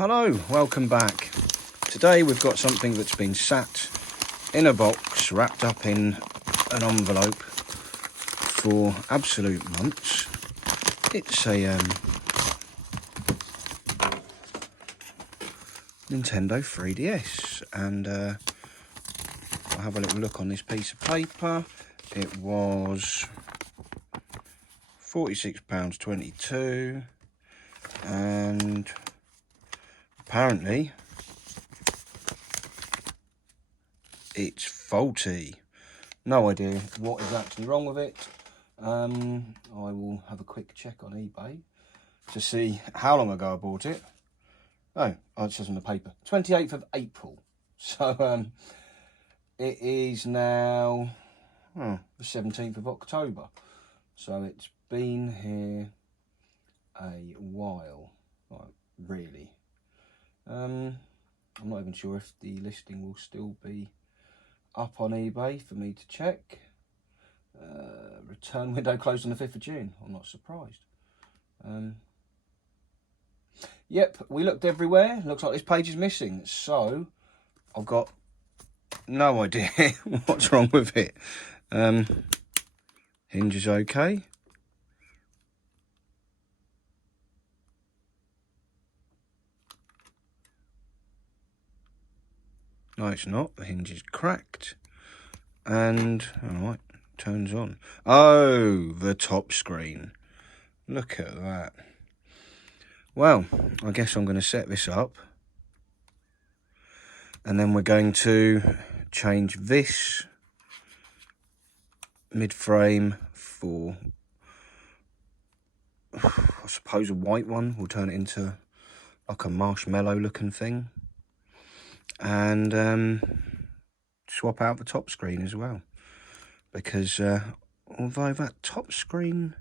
Hello, welcome back. Today we've got something that's been sat in a box, wrapped up in an envelope for absolute months. It's a Nintendo 3DS, and I'll have a little look on this piece of paper. It was £46.22, and apparently it's faulty. No idea what is actually wrong with it. I will have a quick check on eBay to see how long ago I bought it. Oh, it says on the paper 28th of April. So it is now the 17th of October. So it's been here a while, like, really. I'm not even sure if the listing will still be up on eBay for me to check. Return window closed on the 5th of June. I'm not surprised. Yep, we looked everywhere. Looks like this page is missing. So I've got no idea what's wrong with it. Hinge is okay. No, it's not. The hinge is cracked. And, alright, turns on. Oh, the top screen. Look at that. Well, I guess I'm going to set this up. And then we're going to change this mid-frame for, I suppose, a white one. We'll turn it into like a marshmallow looking thing. And swap out the top screen as well, because although that top screen,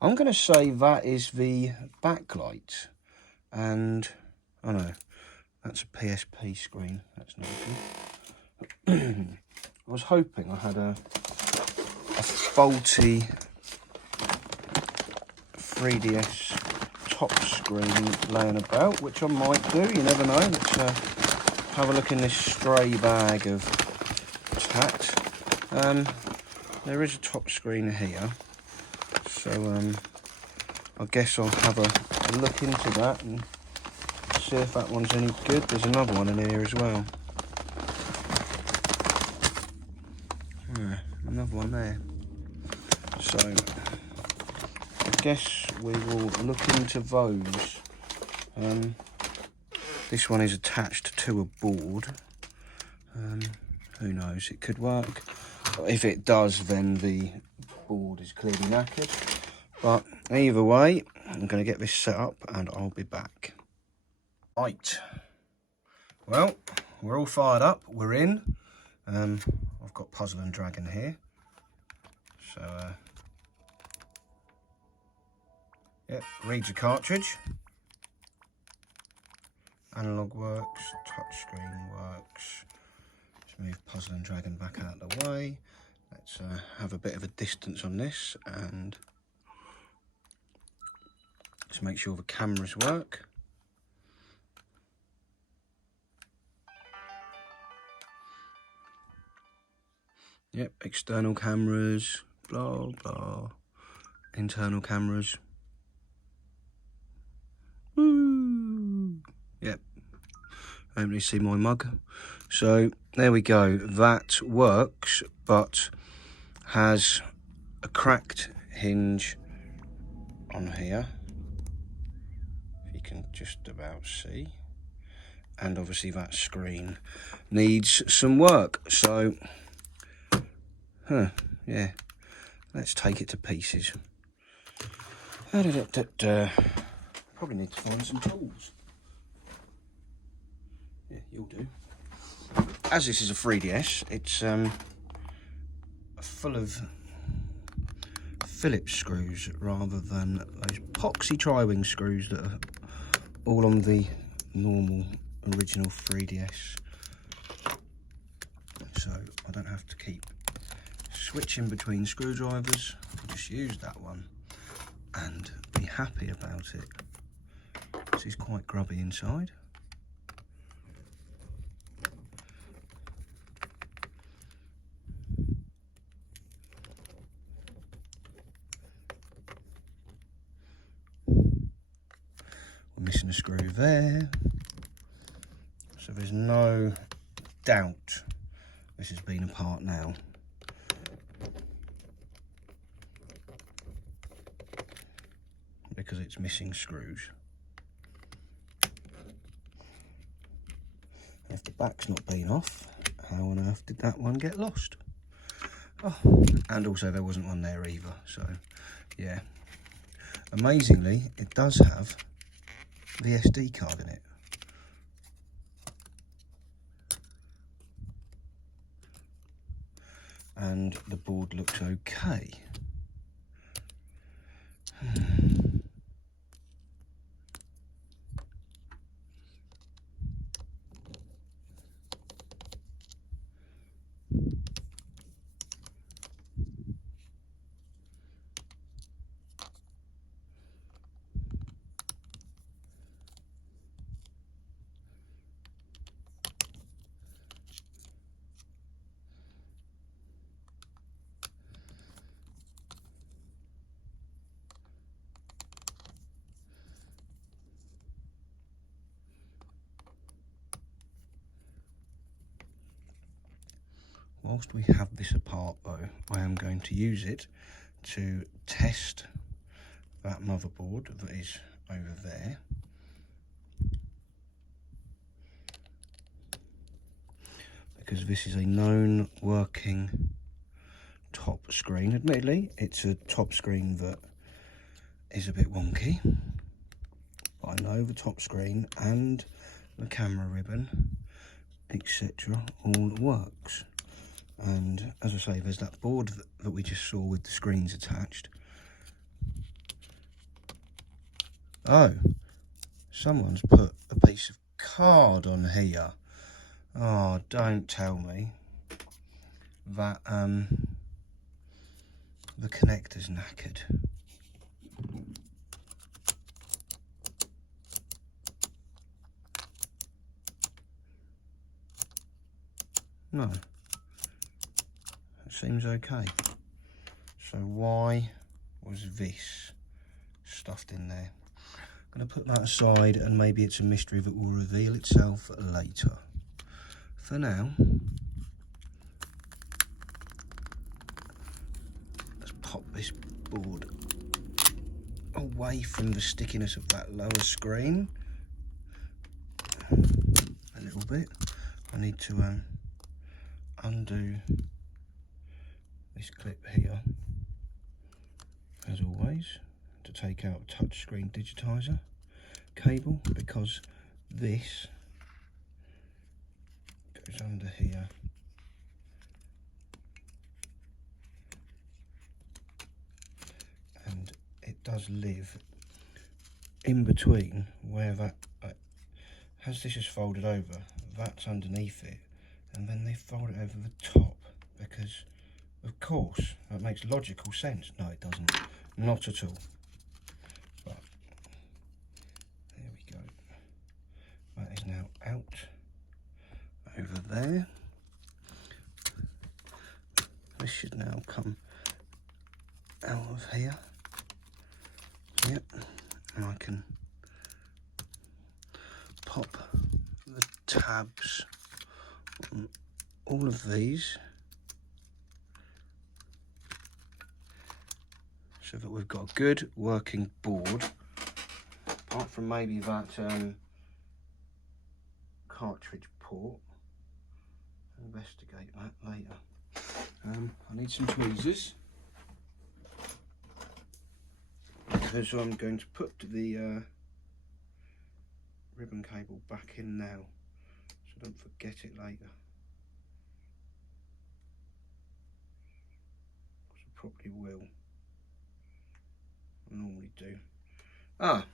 I'm going to say that is the backlight, and oh no, that's a PSP screen. That's not good. I was hoping I had a faulty 3DS top screen laying about, which I might do. You never know. Let's have a look in this stray bag of tat. There is a top screen here, so I guess I'll have a look into that and see if that one's any good. There's another one in here as well. Yeah, another one there. So I guess we will look into those. This one is attached to a board. Who knows, it could work. If it does, then the board is clearly knackered. But either way, I'm going to get this set up and I'll be back. Right. Well, we're all fired up. We're in. I've got Puzzle and Dragon here. So, yep, reads a cartridge. Analog works, touchscreen works. Let's move Puzzle and Dragon back out of the way. Let's have a bit of a distance on this and just make sure the cameras work. Yep, external cameras, blah, blah. Internal cameras. Woo! Yep. Don't really see my mug. So there we go. That works, but has a cracked hinge on here. If you can just about see. And obviously that screen needs some work. So, yeah. Let's take it to pieces. Probably need to find some tools. Yeah, you'll do. As this is a 3DS, it's full of Phillips screws rather than those poxy tri-wing screws that are all on the normal original 3DS. So I don't have to keep switching between screwdrivers. I'll just use that one and be happy about it. This is quite grubby inside. through there. So there's no doubt this has been apart now. Because it's missing screws. If the back's not been off, how on earth did that one get lost? Oh, and also there wasn't one there either, so yeah. Amazingly, it does have the SD card in it. And the board looks okay. Whilst we have this apart though, I am going to use it to test that motherboard that is over there. Because this is a known working top screen. Admittedly, it's a top screen that is a bit wonky. But I know the top screen and the camera ribbon, etc. all works. And as I say, there's that board that we just saw with the screens attached. Oh, someone's put a piece of card on here. Oh, don't tell me that the connector's knackered. No. Seems okay. So why was this stuffed in there? I'm going to put that aside, and maybe it's a mystery that will reveal itself later. For now, let's pop this board away from the stickiness of that lower screen a little bit. I need to undo this clip here, as always, to take out a touchscreen digitizer cable, because this goes under here. And it does live in between where that, as this is folded over, that's underneath it, and then they fold it over the top, because of course, that makes logical sense. No, it doesn't. Not at all. But there we go. That is now out over there. This should now come out of here. Yep. And I can pop the tabs on all of these, so that we've got a good working board, apart from maybe that cartridge port. I'll investigate that later. I need some tweezers, so I'm going to put the ribbon cable back in now, so I don't forget it later. I probably will. I normally do. And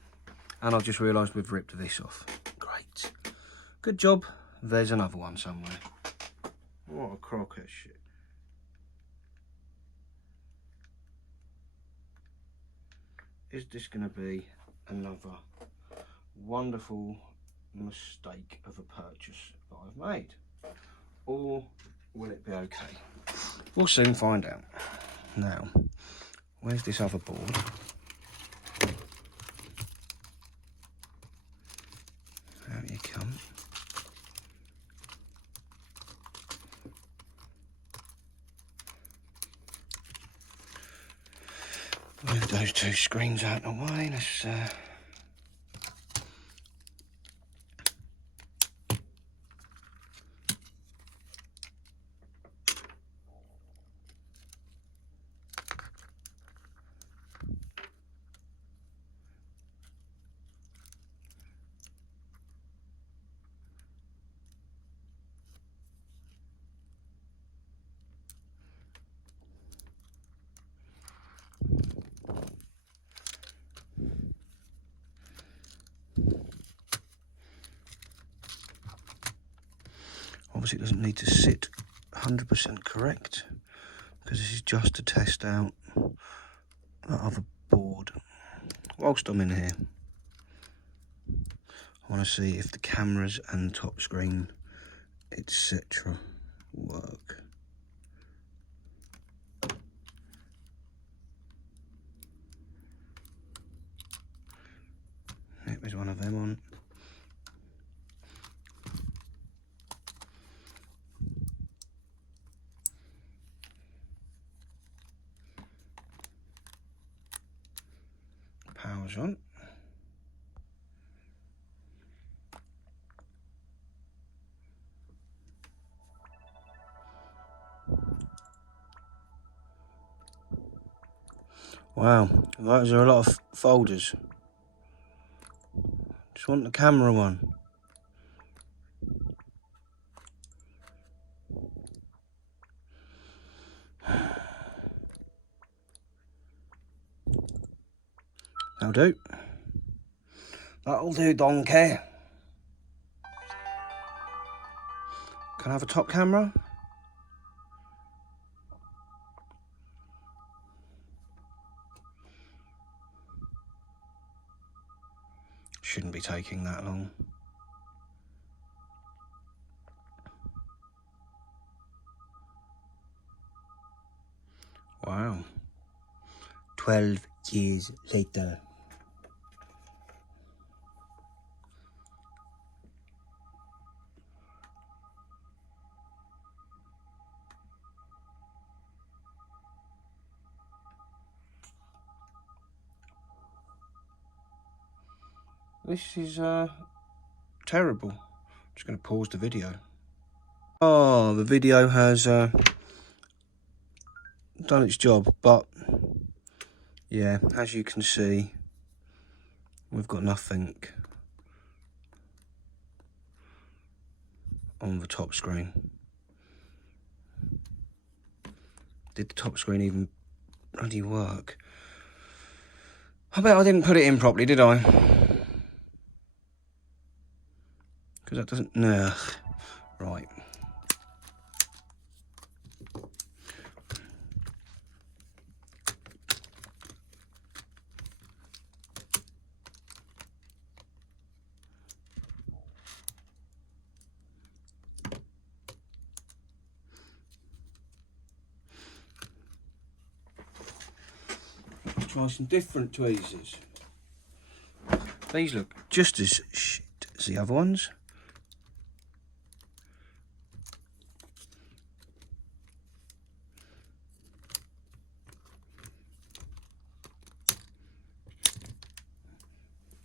I've just realised we've ripped this off. Great. Good job. There's another one somewhere. What a crock of shit. Is this going to be another wonderful mistake of a purchase that I've made? Or will it be okay? We'll soon find out. Now, where's this other board? you come. Move those two screens out of the way. Let's obviously it doesn't need to sit 100% correct, because this is just to test out that other board. Whilst I'm in here, I want to see if the cameras and the top screen, etc. work. There's one of them on. Power's on. Wow, those are a lot of folders. Just want the camera one. That'll do. That'll do, donkey. Can I have a top camera? Shouldn't be taking that long. Wow. 12 years later. This is terrible. I'm just going to pause the video. Oh, the video has done its job, but yeah, as you can see, we've got nothing on the top screen. Did the top screen even bloody work? I bet I didn't put it in properly, did I? Because that doesn't... Ugh. Right. Let's try some different tweezers. These look just as shit as the other ones.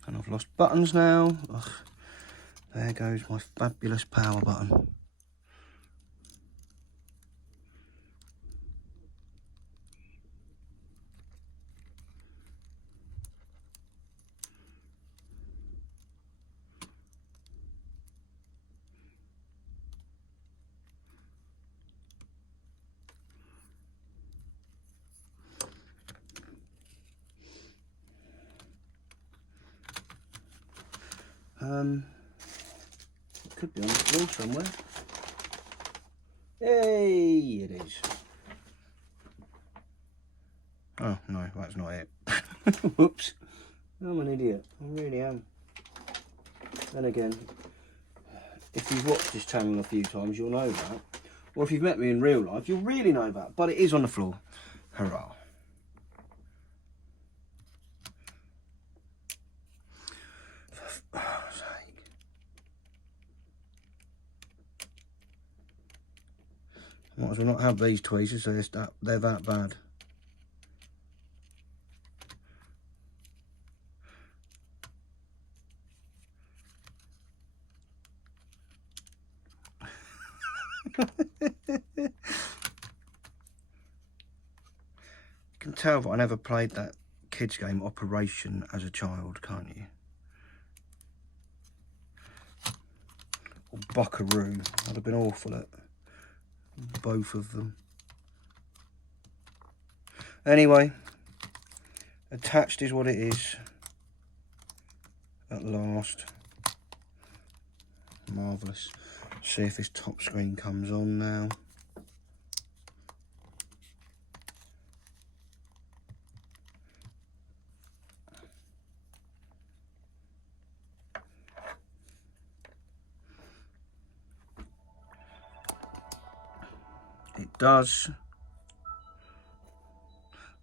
And I've lost buttons now. Ugh. There goes my fabulous power button. It could be on the floor somewhere. Hey, it is. Oh, no, that's not it. Whoops. I'm an idiot. I really am. Then again, if you've watched this channel a few times, you'll know that. Or if you've met me in real life, you'll really know that. But it is on the floor. Hurrah. For fuck's sake. Might as well not have these tweezers, so they're that bad. You can tell that I never played that kids game Operation as a child, can't you? Or Buckaroo. I'd have been awful at both of them. Anyway, attached is what it is at last. Marvellous. See if this top screen comes on now. It does.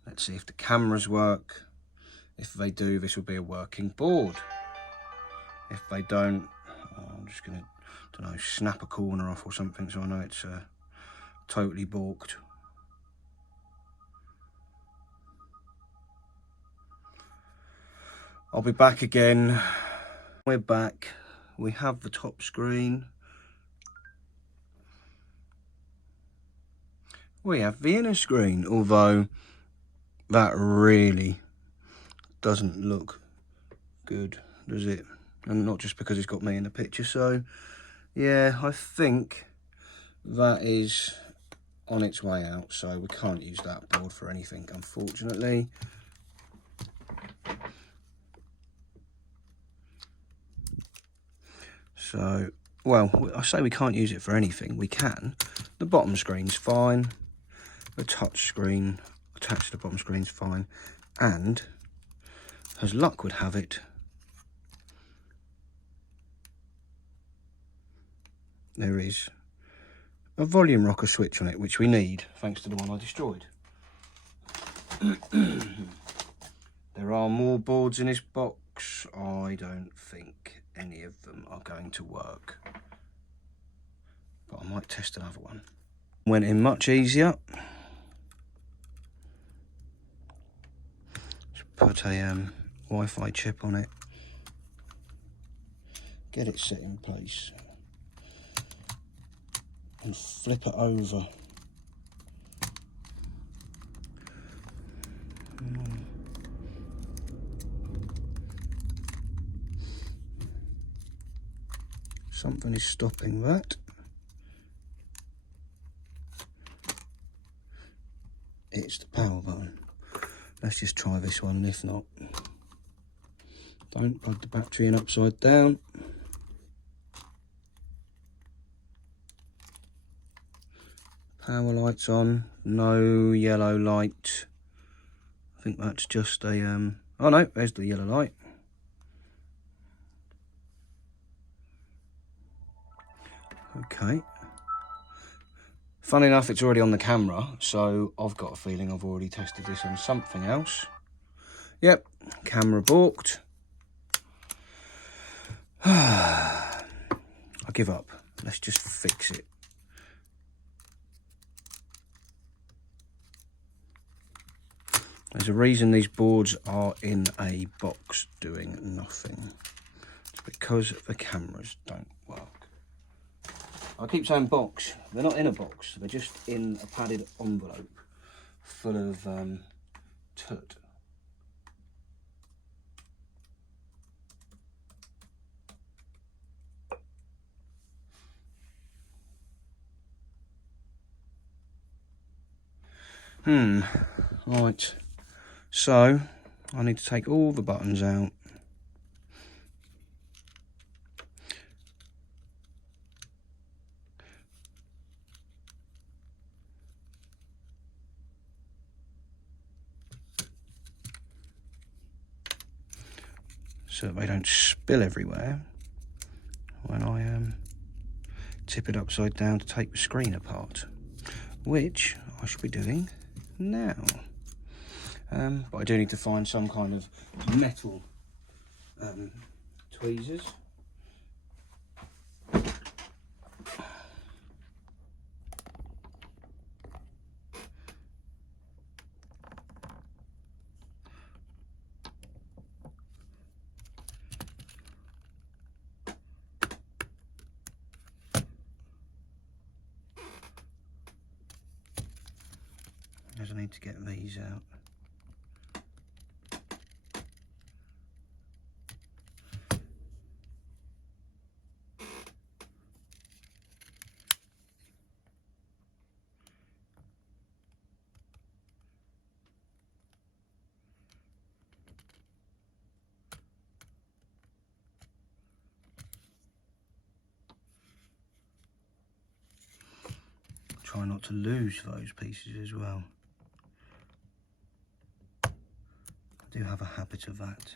Let's see if the cameras work. If they do, this will be a working board. If they don't, I'm just going to, don't know, snap a corner off or something so I know it's totally balked. I'll be back again. We're back. We have the top screen. We have the inner screen, although that really doesn't look good, does it? And not just because it's got me in the picture. So yeah, I think that is on its way out, so we can't use that board for anything, unfortunately. So, well, I say we can't use it for anything. We can. The bottom screen's fine. The touch screen attached to the bottom screen's fine. And, as luck would have it, there is a volume rocker switch on it, which we need, thanks to the one I destroyed. There are more boards in this box. I don't think any of them are going to work, but I might test another one. Went in much easier. Just put a Wi-Fi chip on it, get it set in place, and flip it over. Something is stopping that. It's the power button. Let's just try this one, and if not, don't plug the battery in upside down. Power lights on, no yellow light. I think that's just a, oh no, there's the yellow light. Okay. Funny enough, it's already on the camera, so I've got a feeling I've already tested this on something else. Yep, camera balked. I give up. Let's just fix it. There's a reason these boards are in a box doing nothing. It's because the cameras don't work. I keep saying box. They're not in a box. They're just in a padded envelope full of toot. Right. So, I need to take all the buttons out. So that they don't spill everywhere when I tip it upside down to take the screen apart, which I should be doing now. But I do need to find some kind of metal tweezers. I need to get these out. Try not to lose those pieces as well. I do have a habit of that.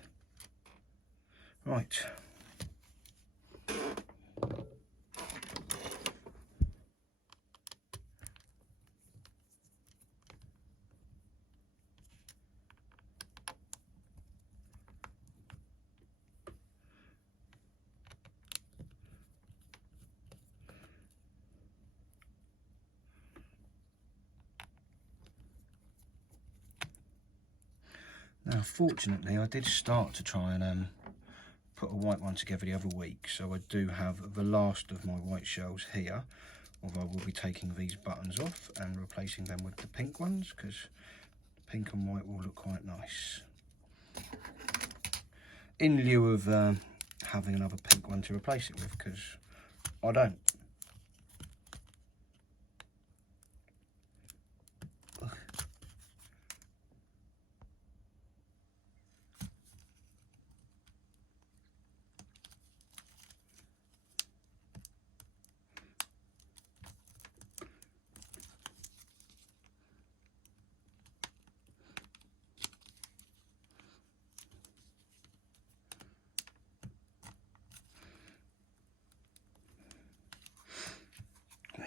Right. Now, fortunately, I did start to try and put a white one together the other week, so I do have the last of my white shells here, although I will be taking these buttons off and replacing them with the pink ones, because pink and white will look quite nice. In lieu of having another pink one to replace it with, because I don't.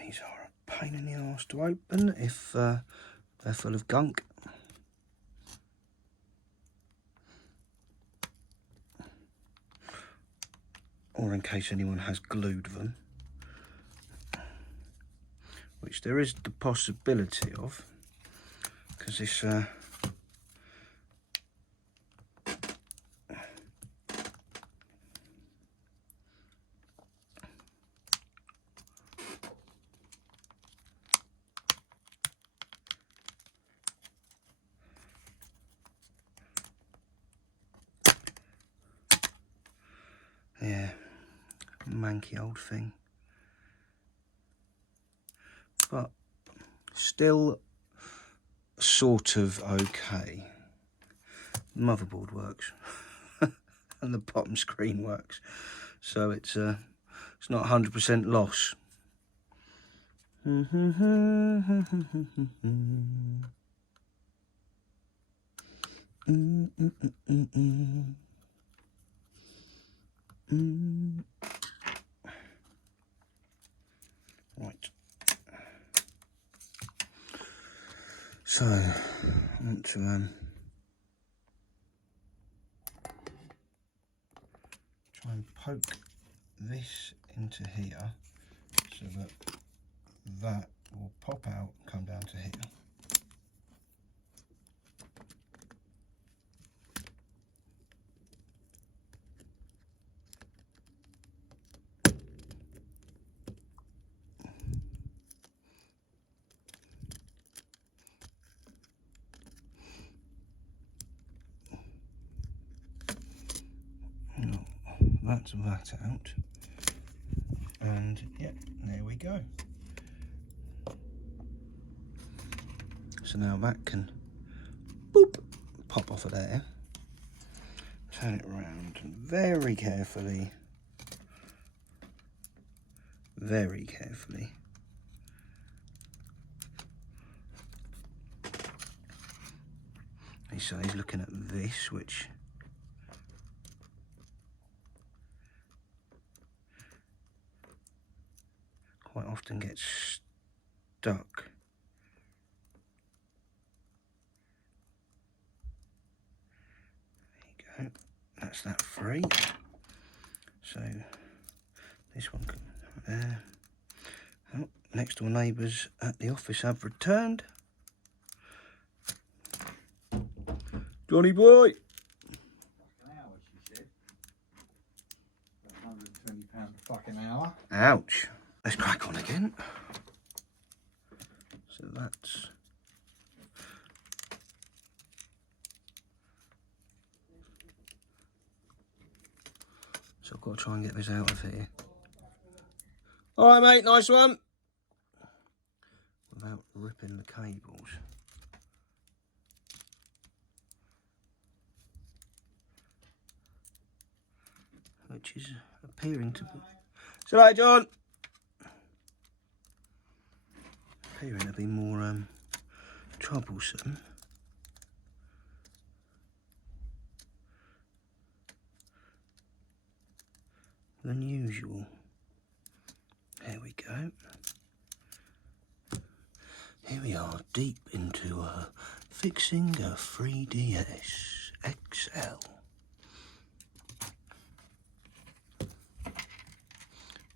These are a pain in the arse to open if they're full of gunk. Or in case anyone has glued them, which there is the possibility of, because this yeah, manky old thing, but still sort of okay. The motherboard works and the bottom screen works, so it's not 100% loss. Right. So I want to try and poke this into here so that that will pop out and come down to here. That's that out, and yeah, there we go. So now that can boop pop off of there. Turn it around very carefully, very carefully. So he's looking at this, which quite often gets stuck. There you go, that's that free. So this one can go there. Oh, next door neighbours at the office have returned. Johnny boy! An hour, she said. £120 a fucking hour. Ouch. Let's crack on again. So that's So I've got to try and get this out of here. All right, mate, nice one. Without ripping the cables. Which is appearing to be... So, right, John. Appearing to be more troublesome. Than usual. There we go. Here we are, deep into fixing a 3DS XL.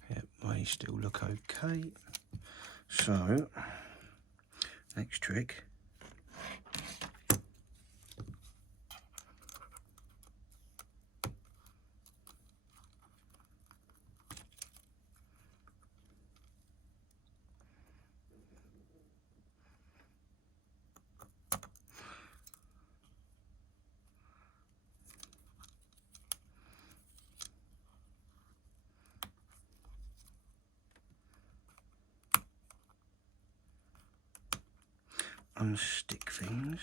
It may still look okay. So, next trick. Unstick things.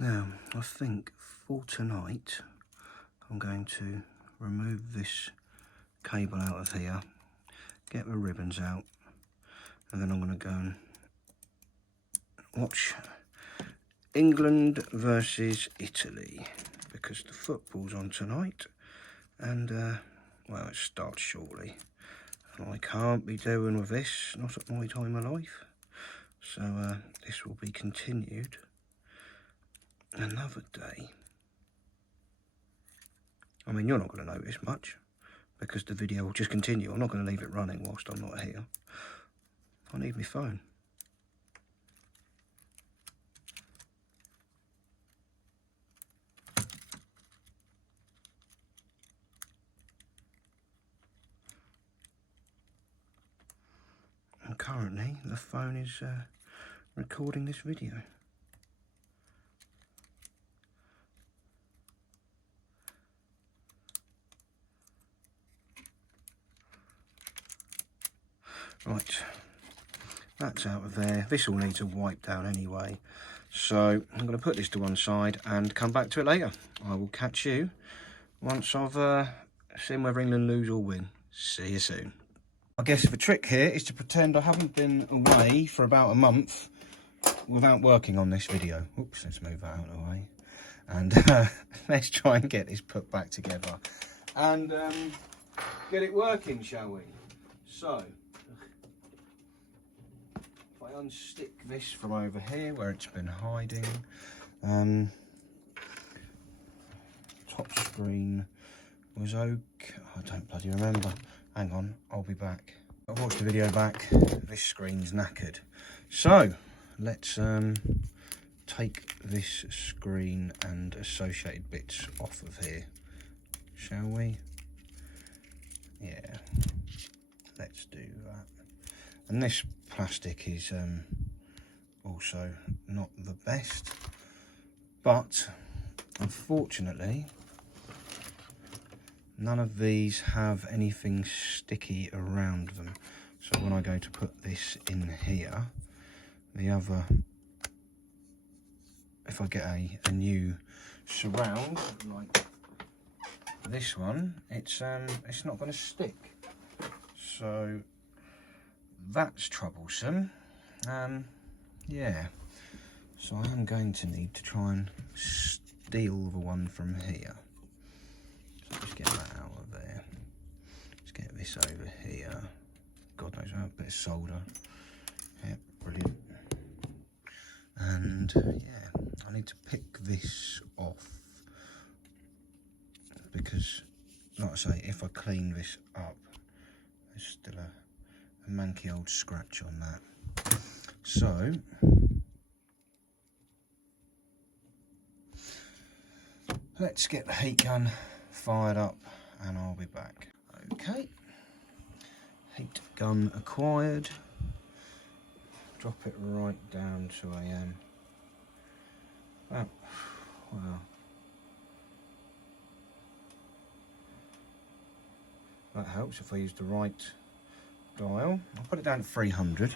Now, I think for tonight, I'm going to remove this cable out of here, get the ribbons out, and then I'm going to go and watch England versus Italy, because the football's on tonight, and, well, it starts shortly. And I can't be doing with this, not at my time of life. So, this will be continued another day. I mean, you're not going to notice much because the video will just continue. I'm not going to leave it running whilst I'm not here. I need my phone. And currently the phone is recording this video. Right, that's out of there. This all needs a wipe down anyway. So I'm going to put this to one side and come back to it later. I will catch you once I've seen whether England lose or win. See you soon. I guess the trick here is to pretend I haven't been away for about a month without working on this video. Oops, let's move that out of the way. And let's try and get this put back together. And get it working, shall we? So, if I unstick this from over here where it's been hiding. Top screen was okay. I don't bloody remember. Hang on, I'll be back. I've watched the video back. This screen's knackered. So, let's take this screen and associated bits off of here, shall we? Yeah, let's do that. And this plastic is also not the best, but unfortunately none of these have anything sticky around them. So when I go to put this in here, the other, if I get a new surround like this one, it's not going to stick. So that's troublesome. Yeah. So I am going to need to try and steal the one from here. So just get that out of there. Let's get this over here. God knows how, a bit of solder. Yeah, brilliant. And yeah, I need to pick this off because, like I say, if I clean this up, there's still a manky old scratch on that. So let's get the heat gun fired up and I'll be back. Okay, heat gun acquired. Drop it right down to oh, wow. That helps if I use the right dial. I'll put it down to 300.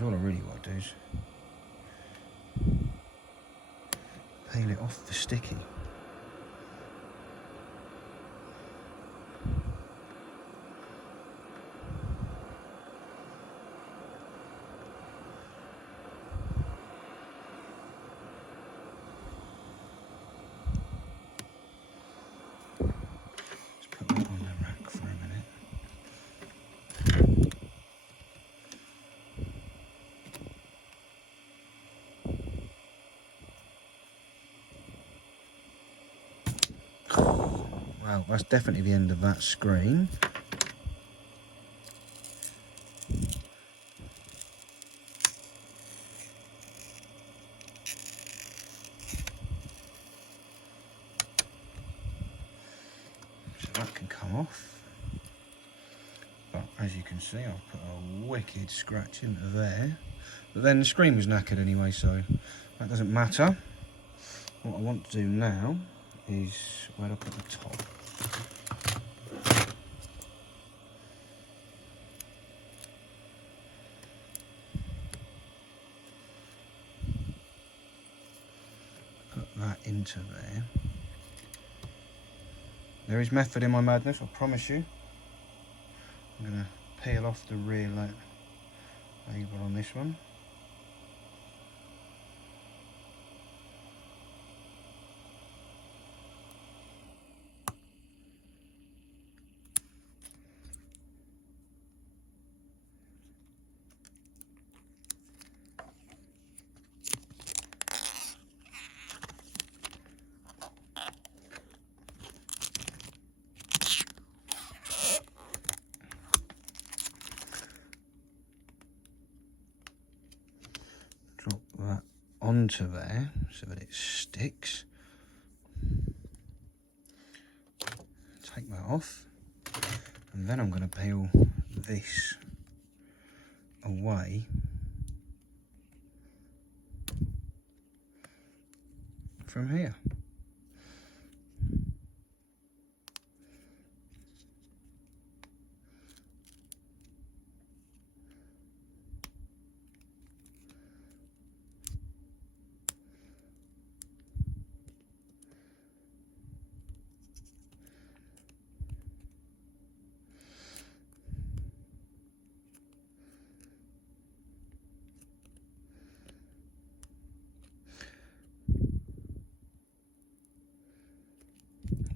All I really want to do is peel it off the sticky. Let's put that on the rack for a minute. Well, that's definitely the end of that screen. So that can come off. But as you can see, I've put a wicked scratch into there. But then the screen was knackered anyway, so that doesn't matter. What I want to do now is, where do I put the top? Put that into there. There is method in my madness, I promise you. I'm going to peel off the rear label on this one. Drop that onto there so that it sticks. Take that off, and then I'm going to peel this away from here.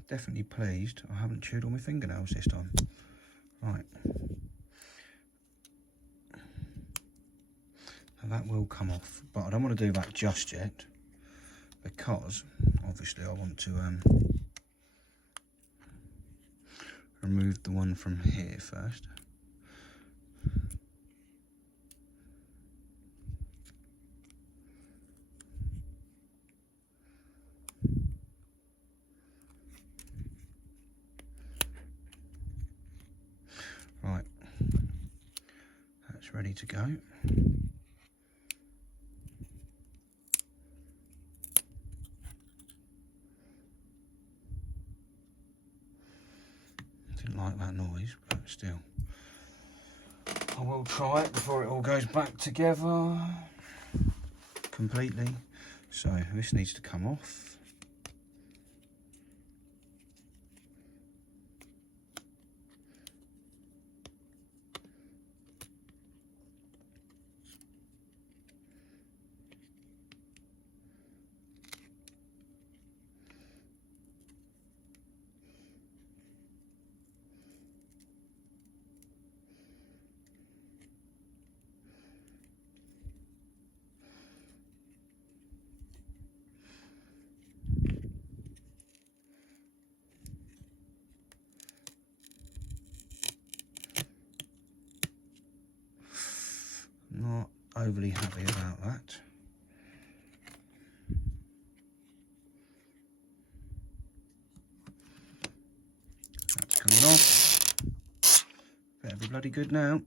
Definitely pleased I haven't chewed all my fingernails this time. Right. Now that will come off, but I don't want to do that just yet because obviously I want to remove the one from here first. Right, that's ready to go. Didn't like that noise, but still. I will try it before it all goes back together completely. So this needs to come off. Not overly happy about that. That's coming off. Better be bloody good now.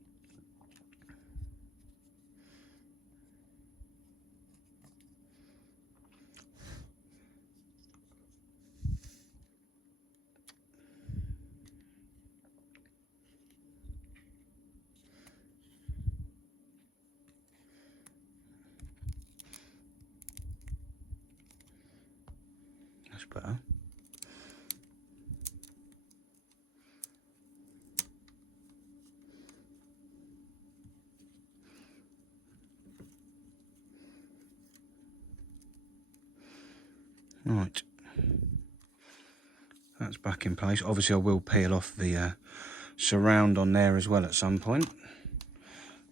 That's better. Right, that's back in place. Obviously I will peel off the surround on there as well at some point,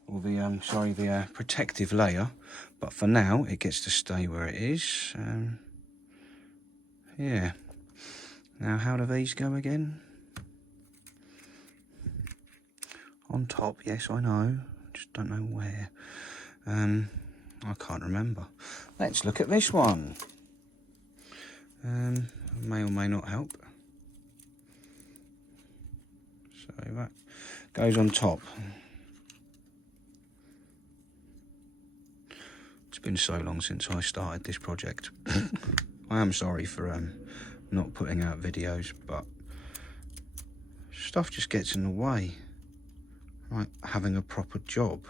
or the the protective layer, but for now it gets to stay where it is. Yeah, now how do these go again? On top, yes, I know, just don't know where. I can't remember. Let's look at this one. May or may not help. So that goes on top. It's been so long since I started this project. I am sorry for not putting out videos, but stuff just gets in the way. Like having a proper job.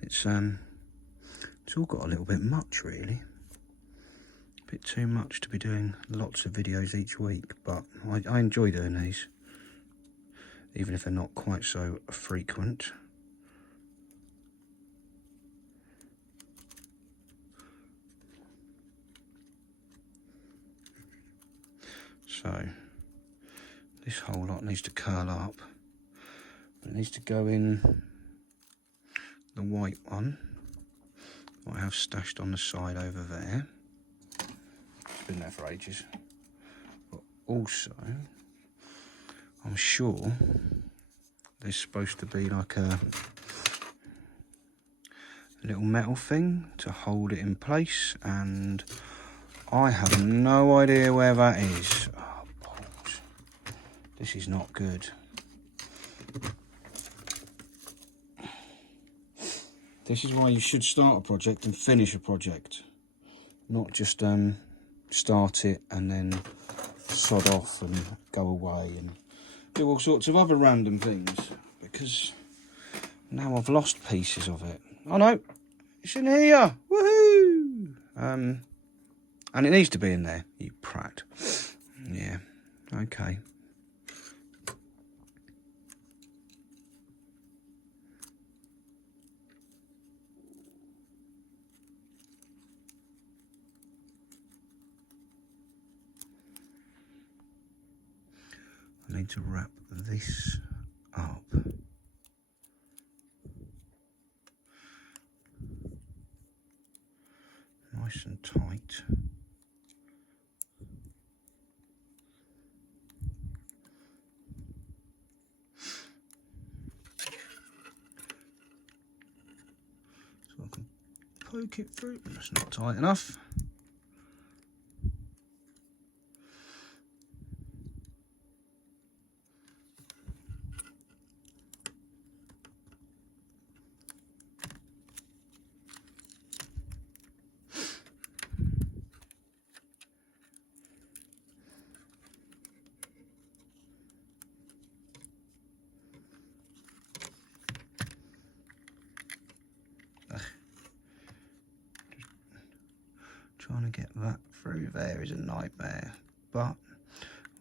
It's all got a little bit much, really. A bit too much to be doing lots of videos each week, but I enjoy doing these, even if they're not quite so frequent. So this whole lot needs to curl up. It needs to go in the white one I have stashed on the side over there. It's been there for ages. But also, I'm sure there's supposed to be like a little metal thing to hold it in place, and I have no idea where that is. Oh, balls. This is not good. This is why you should start a project and finish a project. Not just start it and then sod off and go away and do all sorts of other random things, because now I've lost pieces of it. Oh no, it's in here! Woohoo! And it needs to be in there, you prat. Yeah, okay. I need to wrap this up. Nice and tight. So I can poke it through, but that's not tight enough. Trying to get that through there is a nightmare, but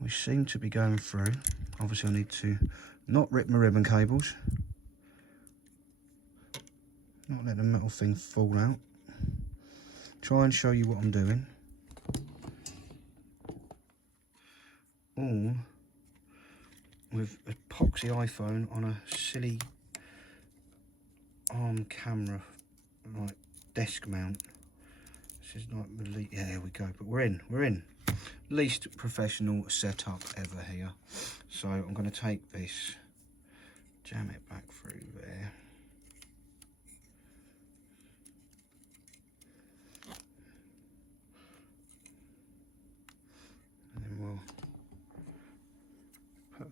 we seem to be going through. Obviously I need to not rip my ribbon cables, not let the metal thing fall out. Try and show you what I'm doing. All with epoxy iPhone on a silly arm camera, like desk mount. This is like, yeah, here we go, but we're in. Least professional setup ever here. So I'm going to take this, jam it back through there.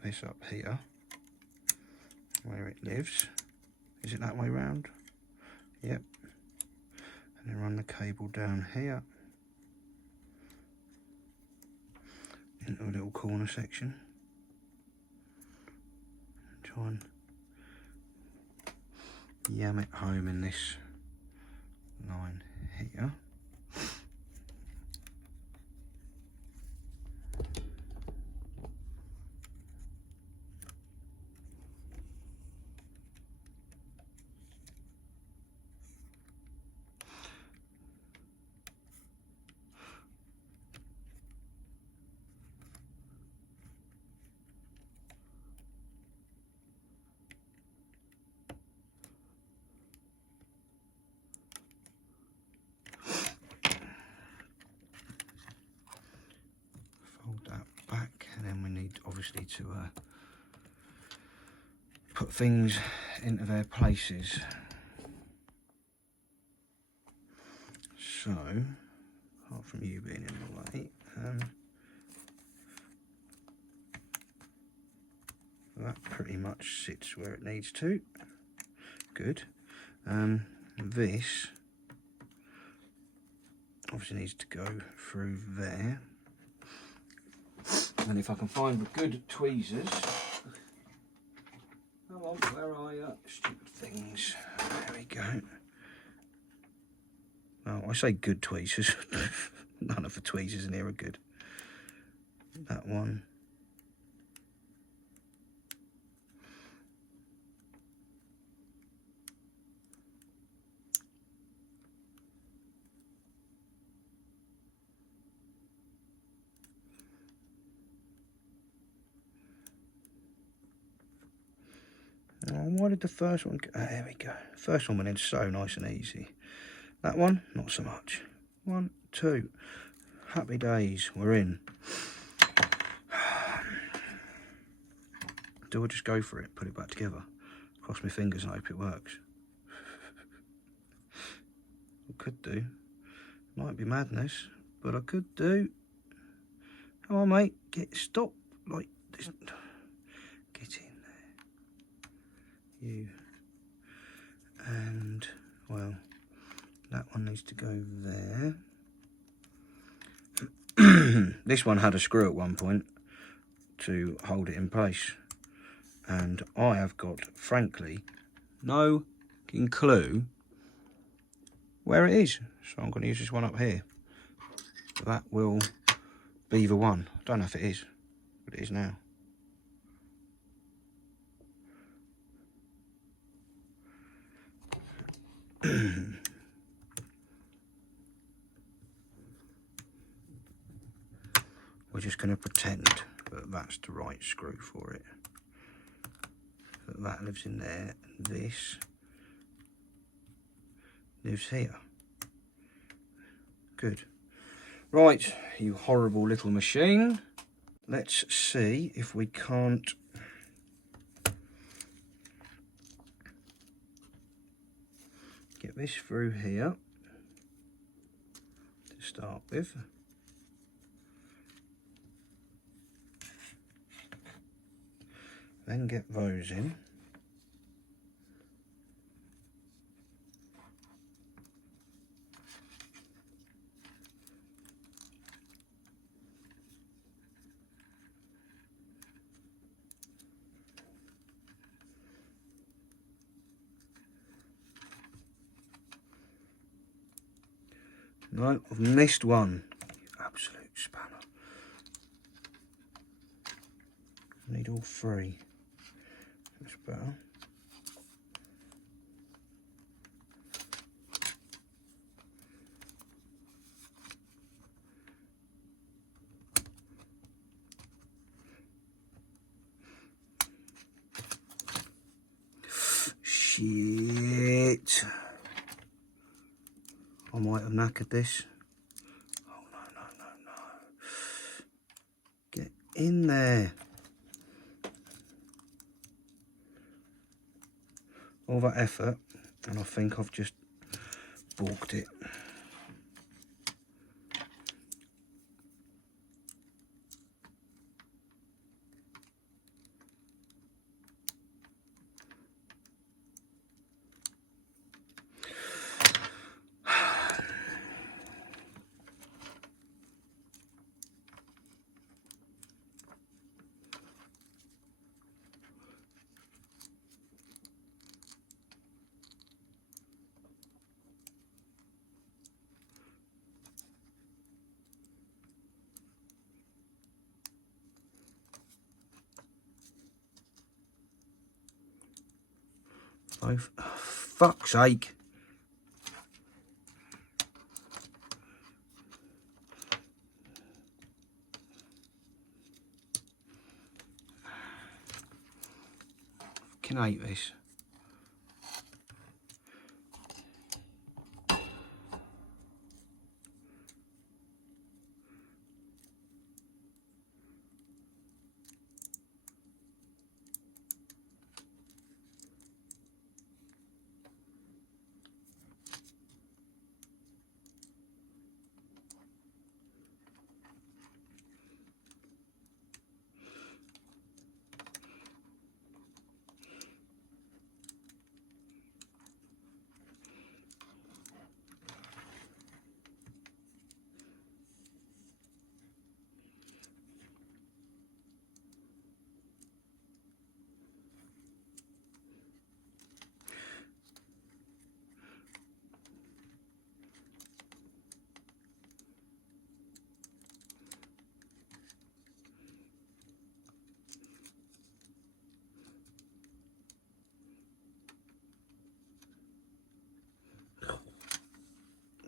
this up here where it lives. Is it that way round? Yep. And then run the cable down here into a little corner section. Try and yam it home in this line here. Fold that back, and then we need obviously to put things into their places. So, apart from you being in the way, that pretty much sits where it needs to. Good. This obviously needs to go through there. And if I can find the good tweezers. Come on, where are you? Stupid things. There we go. Well, I say good tweezers. None of the tweezers in here are good. That one. Oh, why did the first one go? There we go. First one went in so nice and easy. That one, not so much. 1, 2. Happy days, we're in. Do I just go for it, put it back together? Cross my fingers and hope it works. I could do. Might be madness, but I could do. Come on, mate, stop like this. Get in there. You. And, well, that one needs to go there. This one had a screw at one point to hold it in place. And I have got, frankly, no clue where it is. So I'm going to use this one up here. That will be the one. I don't know if it is, but it is now. We're just going to pretend that that's the right screw for it. That lives in there, and this lives here. Good. Right, you horrible little machine. Let's see if we can't get this through here to start with. Then get those in. No, I've missed one. You absolute spanner. Need all three. That's better. Shit. I might have knackered this. Oh, no. Get in there. All that effort, and I think I've just balked it. Both. Oh, fuck's sake. Fucking hate this.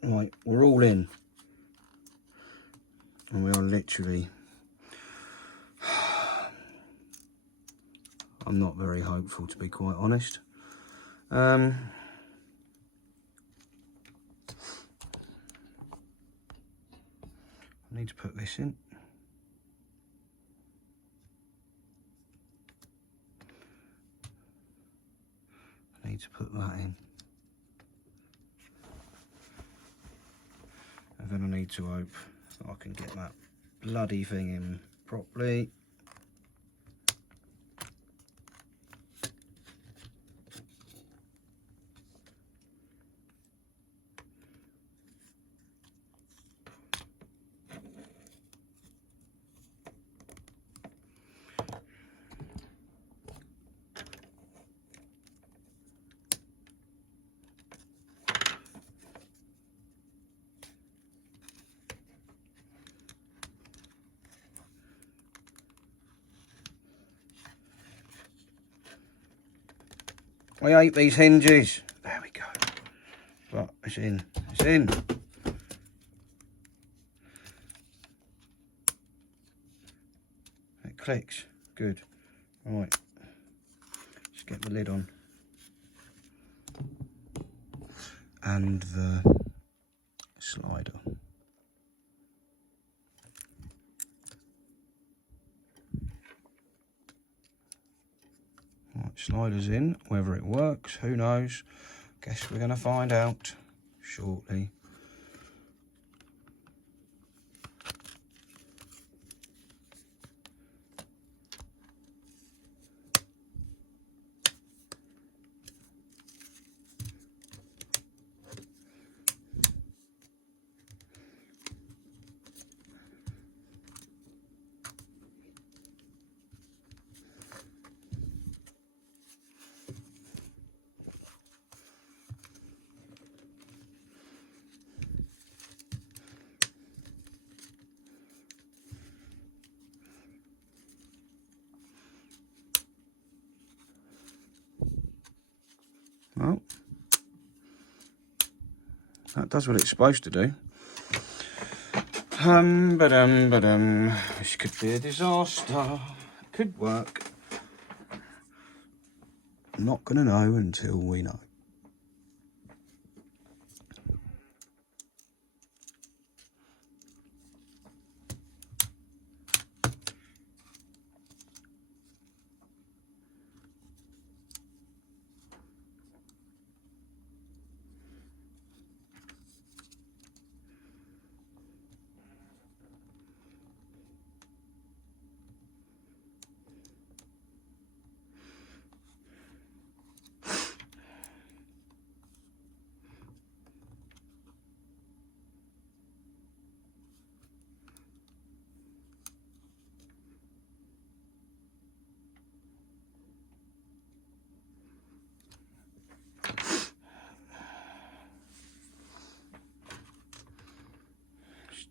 Right, we're all in. And we are literally... I'm not very hopeful, to be quite honest. I need to put this in. I need to put that in. And then I need to hope I can get that bloody thing in properly. I hate these hinges. There we go. Right, it's in. It's in. It clicks. Good. Right. Let's get the lid on. And the slider. Right, slider's in. Whether it works, who knows? Guess we're going to find out shortly. Well, that does what it's supposed to do. This could be a disaster. Could work. I'm not gonna know until we know.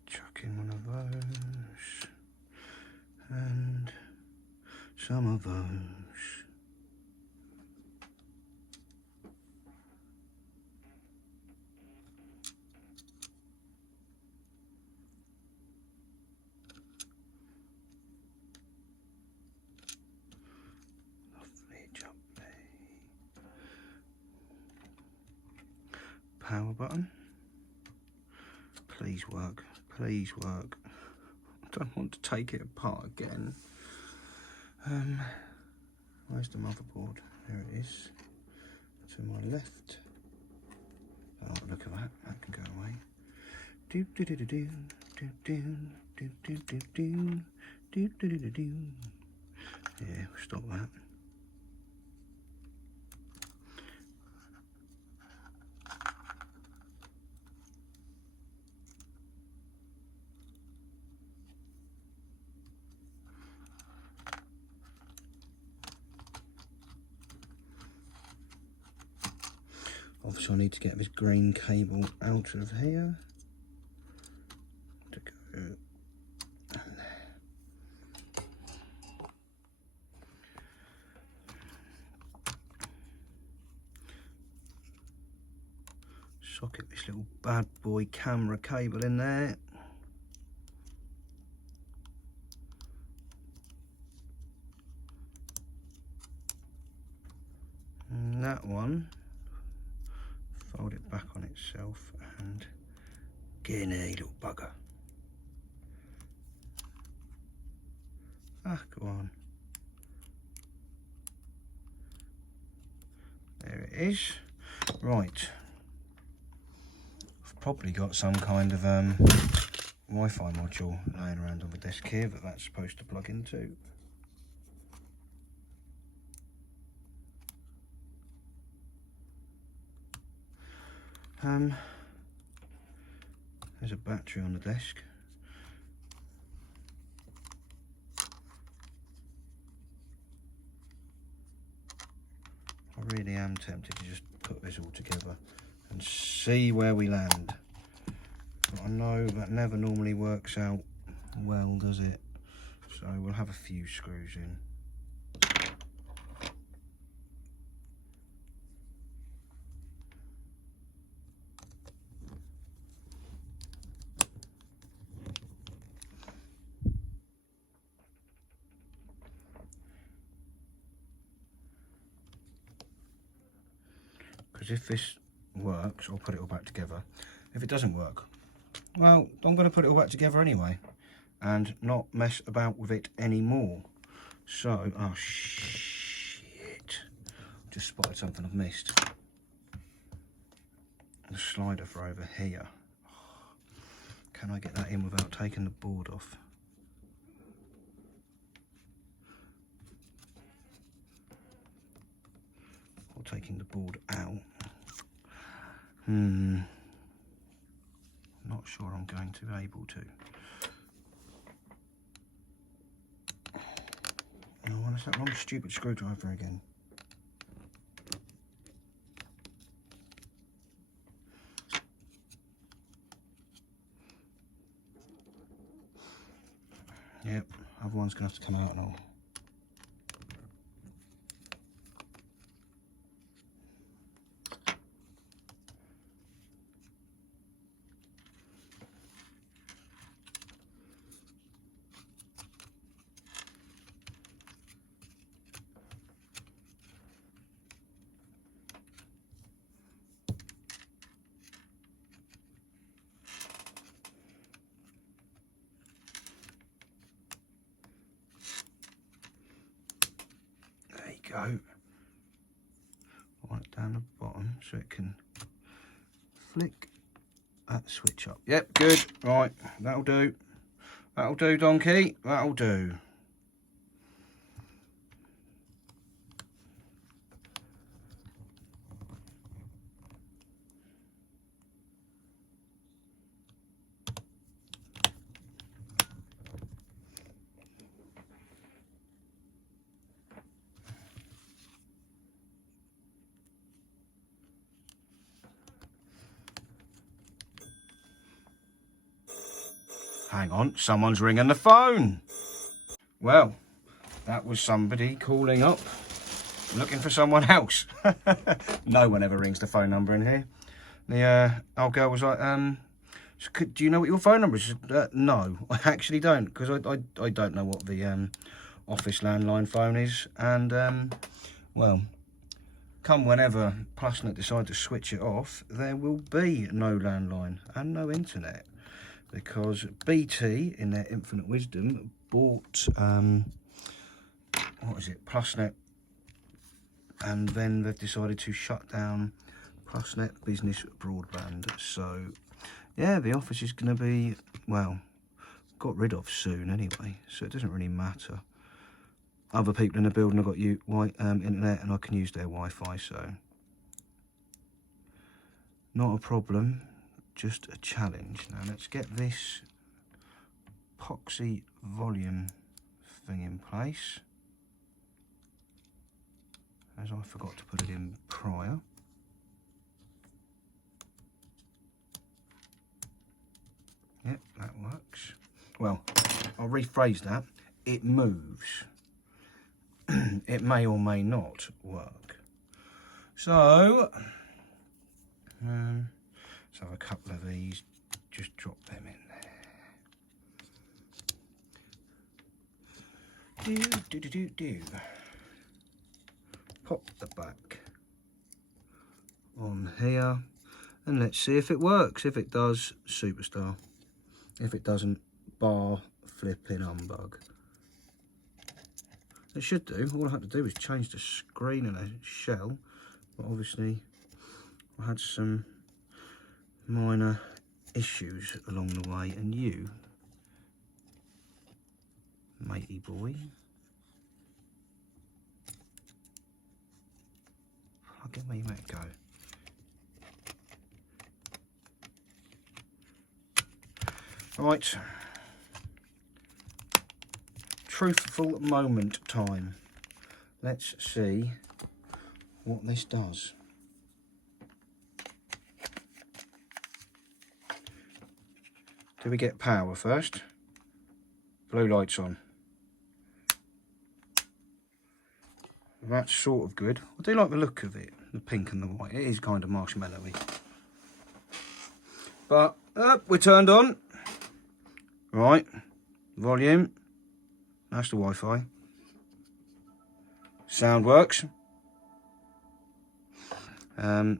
Chuck in one of those and some of those. power button. Please work, please work. I don't want to take it apart again. Where's the motherboard? There it is. To my left. Oh, look at that. That can go away. Do do do do do do do do do do do do do do do. Yeah, stop that. Obviously I need to get this green cable out of here to go there. Socket this little bad boy camera cable in there. And that one, fold it back on itself and get in there, you little bugger. Ah, go on. There it is. Right. I've probably got some kind of Wi-Fi module laying around on the desk here that that's supposed to plug into. There's a battery on the desk. I really am tempted to just put this all together and see where we land. But I know that never normally works out well, does it? So we'll have a few screws in. Because if this works, I'll put it all back together. If it doesn't work, well, I'm going to put it all back together anyway and not mess about with it anymore. So, oh shit, just spotted something I've missed. The slider for over here. Can I get that in without taking the board off? Or taking the board out? Not sure I'm going to be able to. Oh, is that wrong stupid screwdriver again? Yep, other one's gonna have to come out and all. Go right down the bottom so it can flick that switch up. Yep, good. Right, that'll do. That'll do, donkey. That'll do. Hang on, someone's ringing the phone. Well, that was somebody calling up, looking for someone else. No one ever rings the phone number in here. The old girl was like, do you know what your phone number is? No, I actually don't, because I don't know what the office landline phone is. And, well, come whenever PlusNet decide to switch it off, there will be no landline and no internet, because BT, in their infinite wisdom, bought what is it, PlusNet, and then they've decided to shut down PlusNet Business Broadband. So yeah, the office is going to be, well, got rid of soon anyway, so it doesn't really matter. Other people in the building have got internet, and I can use their Wi-Fi, so not a problem, just a challenge. Now let's get this epoxy volume thing in place, as I forgot to put it in prior. Yep, that works. Well, I'll rephrase that. It moves. It may or may not work. So, let's have a couple of these. Just drop them in there. Pop the back on here, and let's see if it works. If it does, superstar. If it doesn't, bar flipping humbug. It should do. All I had to do was change the screen and a shell, but obviously I had some minor issues along the way, and you, matey boy, plug in where you let go. Right, truthful moment time. Let's see what this does. Do we get power first? Blue lights on. That's sort of good. I do like the look of it, the pink and the white. It is kind of marshmallowy. But we're turned on. Right, volume. That's the Wi-Fi. Sound works. Well,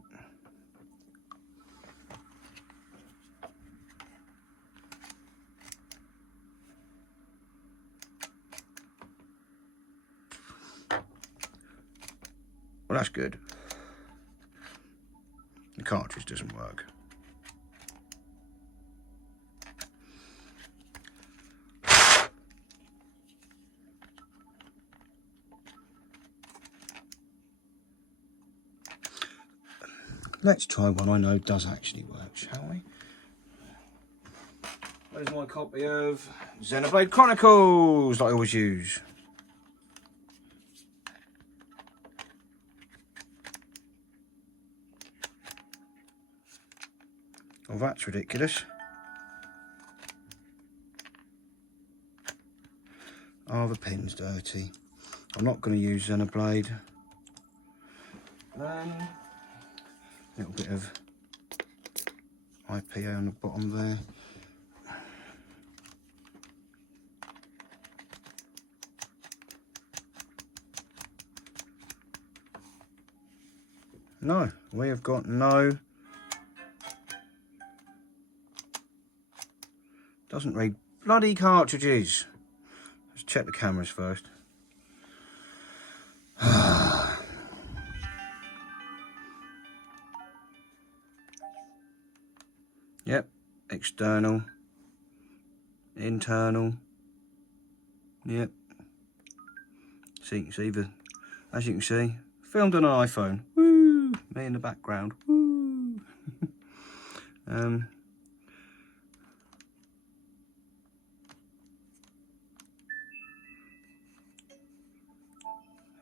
that's good. The cartridge doesn't work. Let's try one I know does actually work, shall we? There's my copy of Xenoblade Chronicles that I always use. Oh, that's ridiculous. Oh, the pin's dirty. I'm not going to use Xenoblade. Little bit of IPA on the bottom there. No, we have got no. Doesn't read bloody cartridges. Let's check the cameras first. Yep, external, internal. Yep. So you can see as you can see, filmed on an iPhone. Woo! Me in the background. Woo!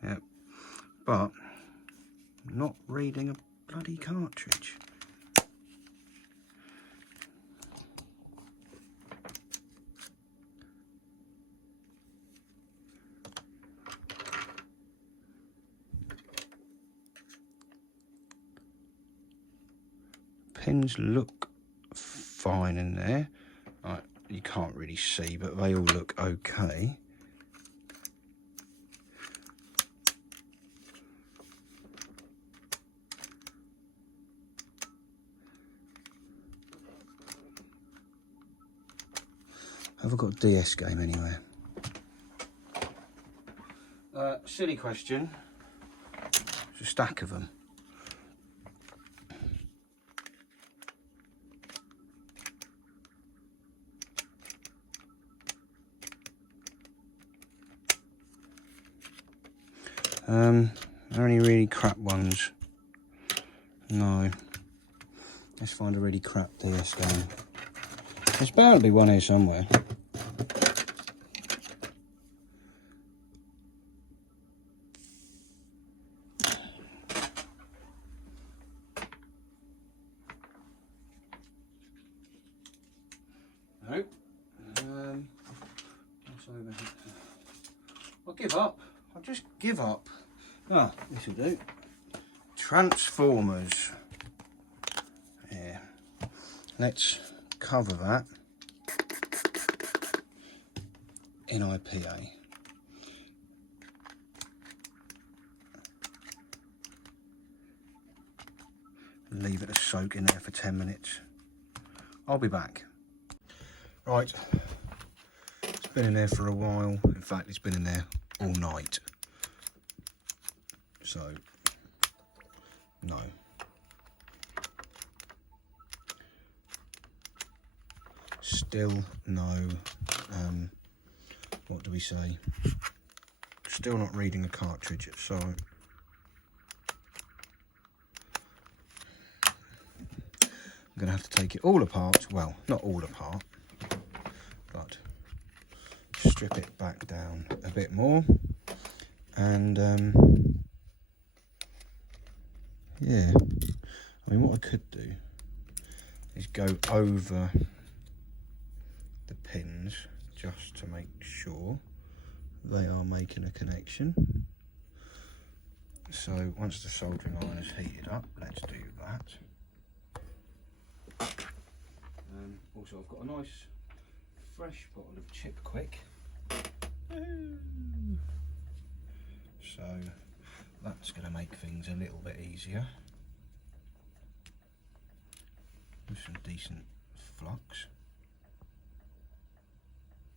Yep. But not reading a bloody cartridge. Pins look fine in there. Right, you can't really see, but they all look okay. Have I got a DS game anywhere? Silly question. There's a stack of them. Are there any really crap ones? No. Let's find a really crap DS game. There's bound to be one here somewhere. No. What's over here? I'll give up. I'll just give up. Ah, this will do. Transformers. Yeah. Let's cover that in IPA. Leave it to soak in there for 10 minutes. I'll be back. Right. It's been in there for a while. In fact, it's been in there all night. So, no. Still no, what do we say? Still not reading the cartridge, so I'm going to have to take it all apart. Well, not all apart, but strip it back down a bit more. And, yeah, I mean, what I could do is go over the pins just to make sure they are making a connection. So once the soldering iron is heated up, let's do that. Also, I've got a nice fresh bottle of Chip Quick. So that's going to make things a little bit easier. With some decent flux.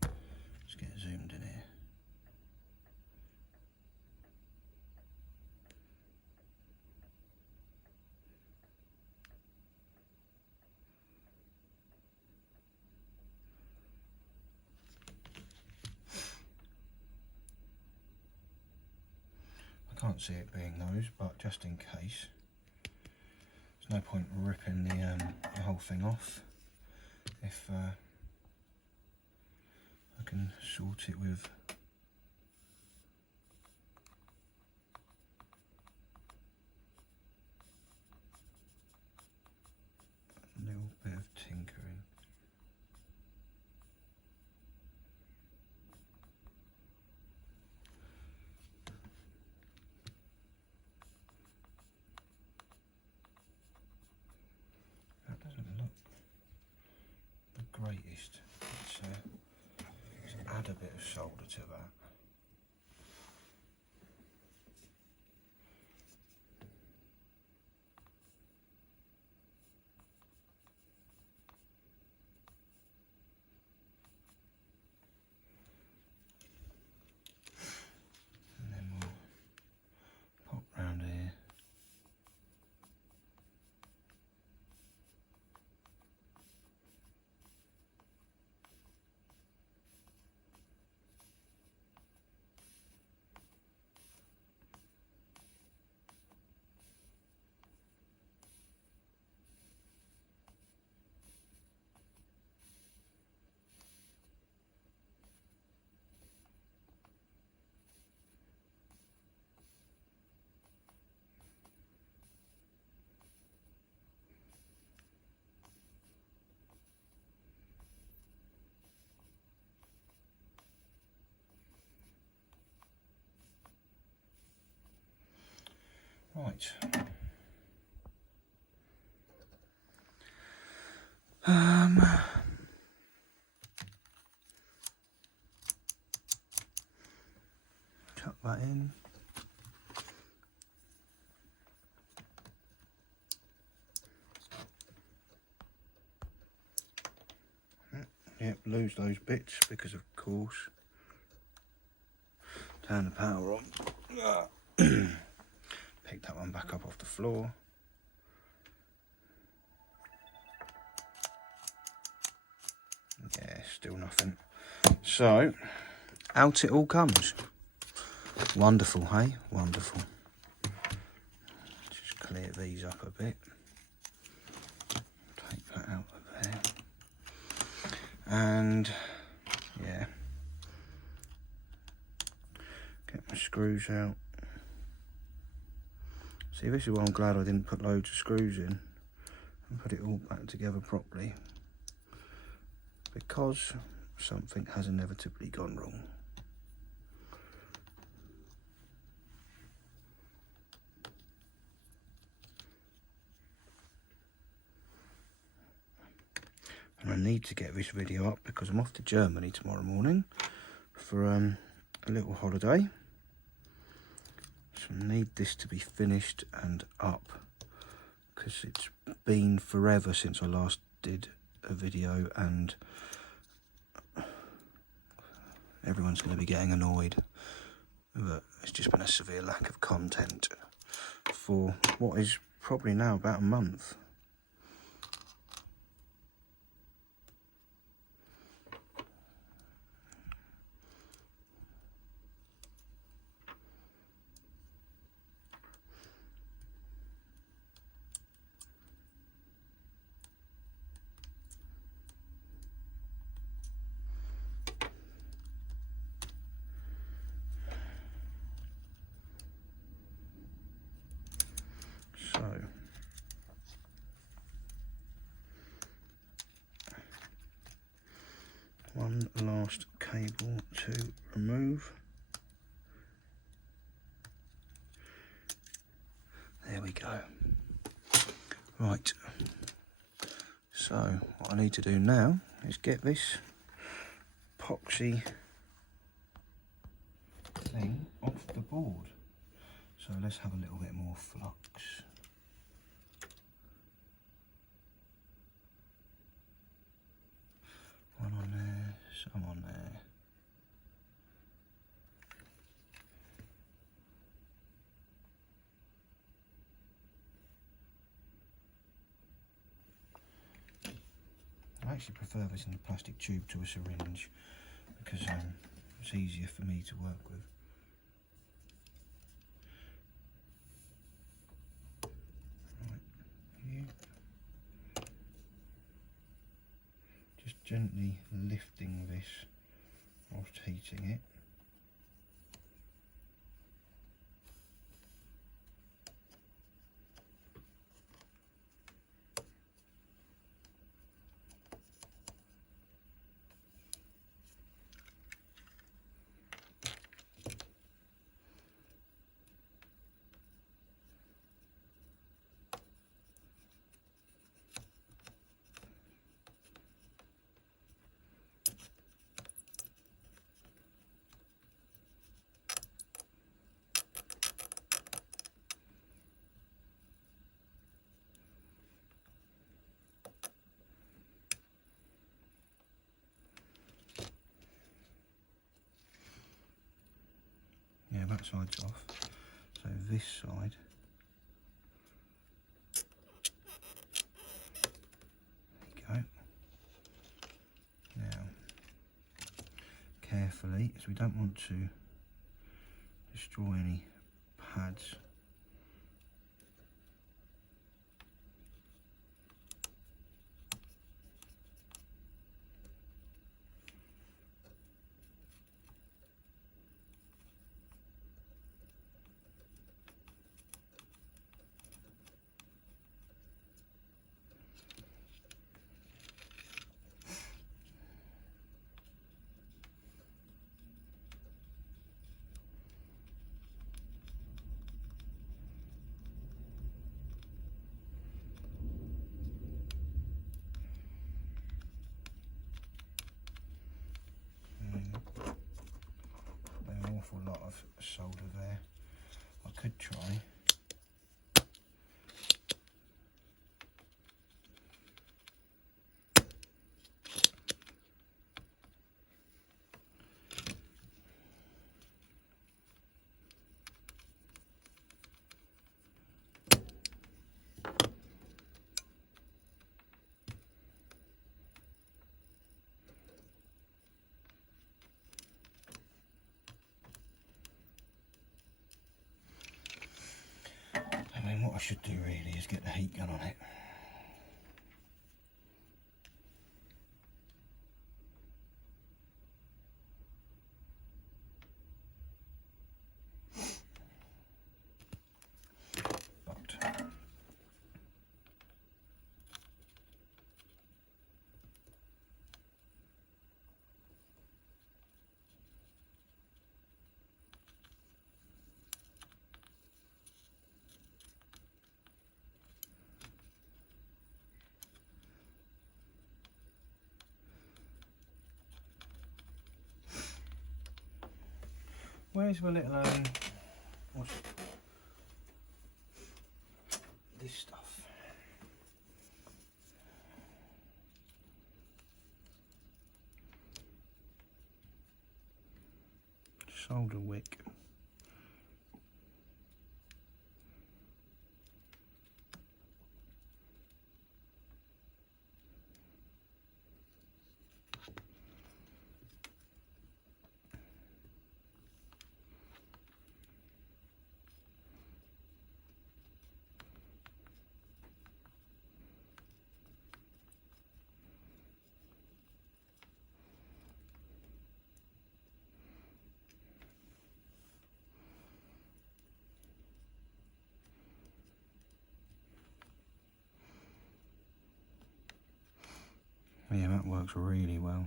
Let's get zoomed in here. I can't see it being those, but just in case. There's no point ripping the whole thing off if I can sort it with a little bit of tinkering. That doesn't look the greatest. Let's add a bit of solder to that. And then we'll pop round here. Right. Chuck that in. Yep, lose those bits because of course. Turn the power on. Pick that one back up off the floor. Yeah, still nothing. So, out it all comes. Wonderful, hey? Wonderful. Just clear these up a bit. Take that out of there. And, yeah. Get my screws out. See, this is why I'm glad I didn't put loads of screws in and put it all back together properly. Because something has inevitably gone wrong. And I need to get this video up because I'm off to Germany tomorrow morning for a little holiday. So I need this to be finished and up because it's been forever since I last did a video and everyone's going to be getting annoyed. But it's just been a severe lack of content for what is probably now about a month. So, one last cable to remove. There we go. Right, so what I need to do now is get this epoxy thing off the board. So let's have a little bit more flux. One on there, some on there. I actually prefer this in a plastic tube to a syringe because it's easier for me to work with. Right, here. Just gently lifting this whilst heating it. Yeah, that side's off. So this side. There we go. Now, carefully, as we don't want to destroy any pads. An awful lot of solder there. I could try. I should do really is get the heat gun on it. Where's my little what's this stuff? Solder wick. Yeah, that works really well.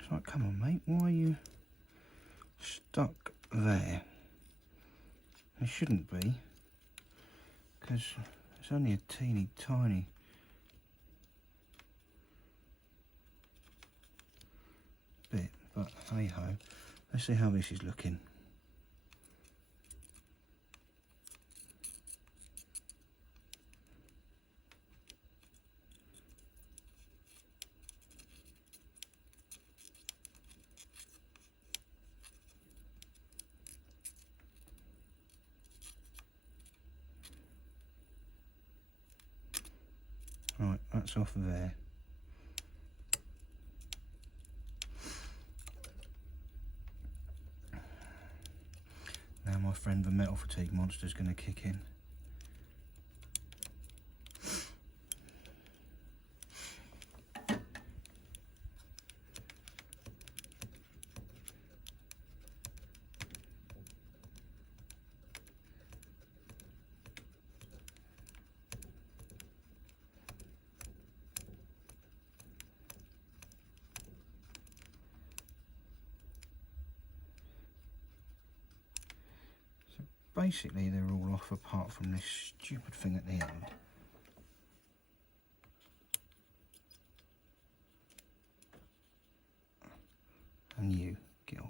It's like, come on mate, why are you stuck there? It shouldn't be, because it's only a teeny tiny bit, but hey ho. Let's see how this is looking. Right, that's off there. Now my friend the metal fatigue monster is going to kick in. Basically they're all off apart from this stupid thing at the end. And you get off.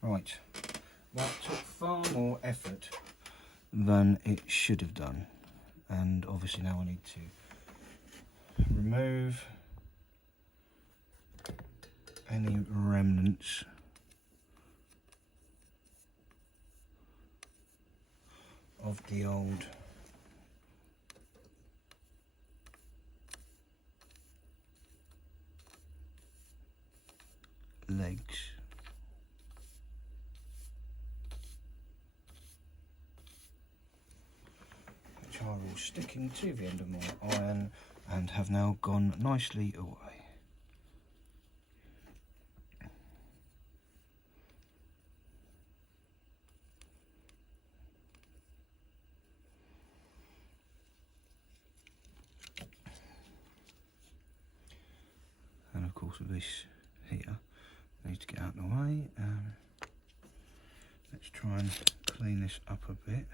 Right, that took far more effort than it should have done, and obviously now I need to remove any remnants of the old legs. Which are all sticking to the end of my iron and have now gone nicely away. And of course this here needs to get out of the way. Let's try and clean this up a bit.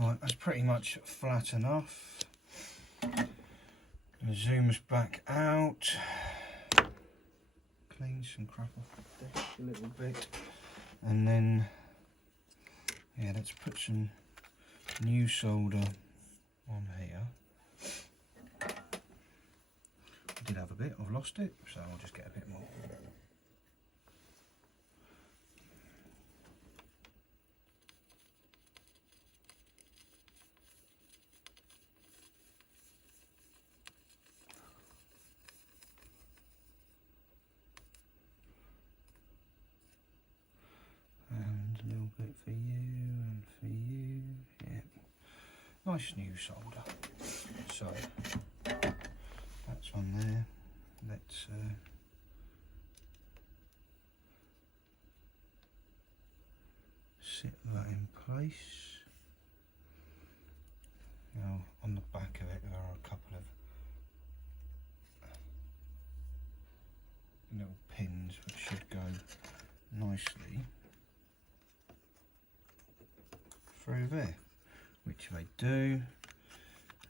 Right, that's pretty much flat enough. Gonna zoom us back out. Clean some crap off the desk a little bit. And then, yeah, let's put some new solder on here. I did have a bit, I've lost it, so I'll just get a bit more. And a little bit for you and for you. Yeah, nice new solder. So that's on there. Let's sit that in place. Now on the back of it there are a couple of little pins which should go nicely through there, which they do.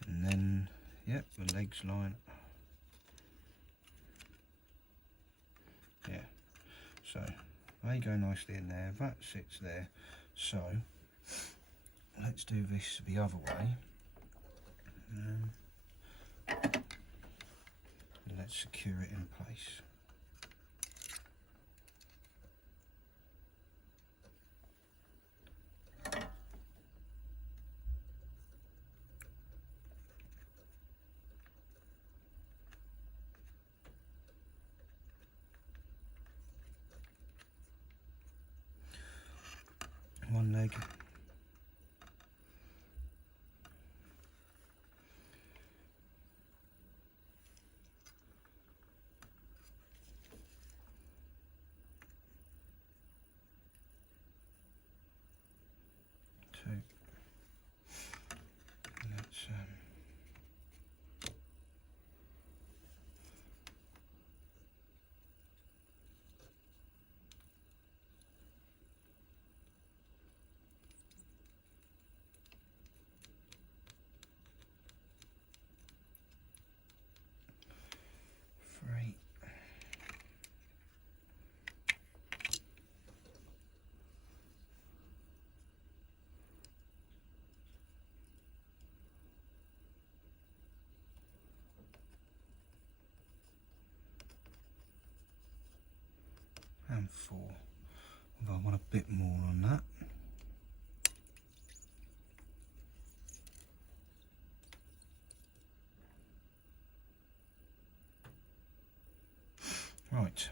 And then, yep, the legs line. Yeah, so they go nicely in there, that sits there. So let's do this the other way. And let's secure it in place. One leg. Two. Let's three. And four. Although I want a bit more on that. Right.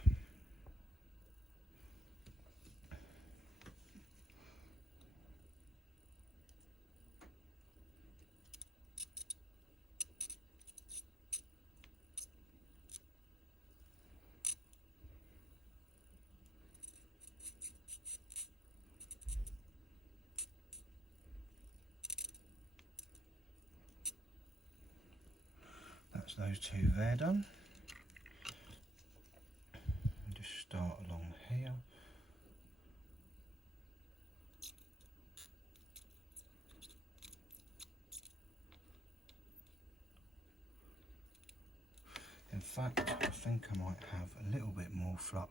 That's those two there done. Just start along here. In fact, I think I might have a little bit more flux.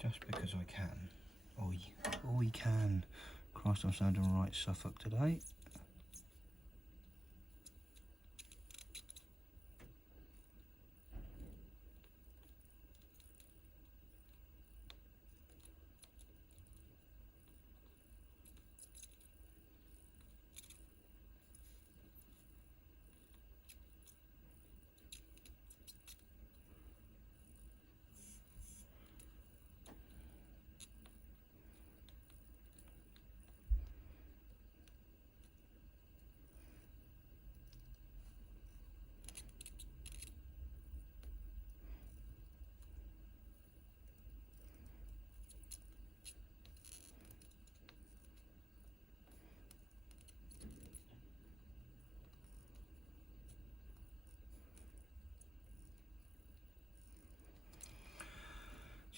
Just because I can. Oi can. Christ, I'm sounding right Suffolk today.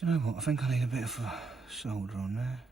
Do you know what? I think I need a bit of solder on there.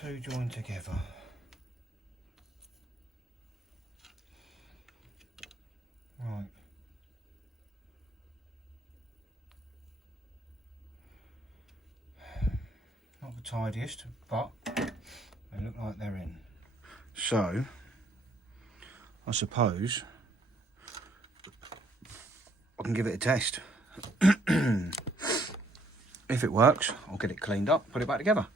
Two joined together. Right. Not the tidiest, but they look like they're in. So, I suppose I can give it a test. If it works, I'll get it cleaned up, put it back together.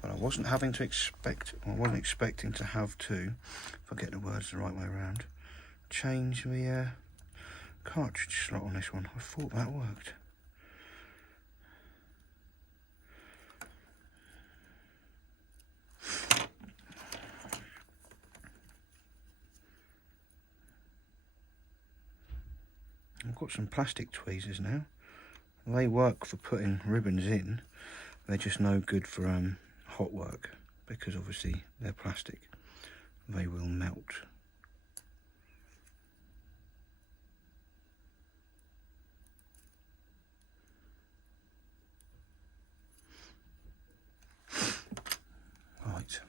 But I wasn't expecting to have to, if I get the words the right way around, change the cartridge slot on this one. I thought that worked. I've got some plastic tweezers now. They work for putting ribbons in. They're just no good for hot work because obviously they're plastic. They will melt. Right.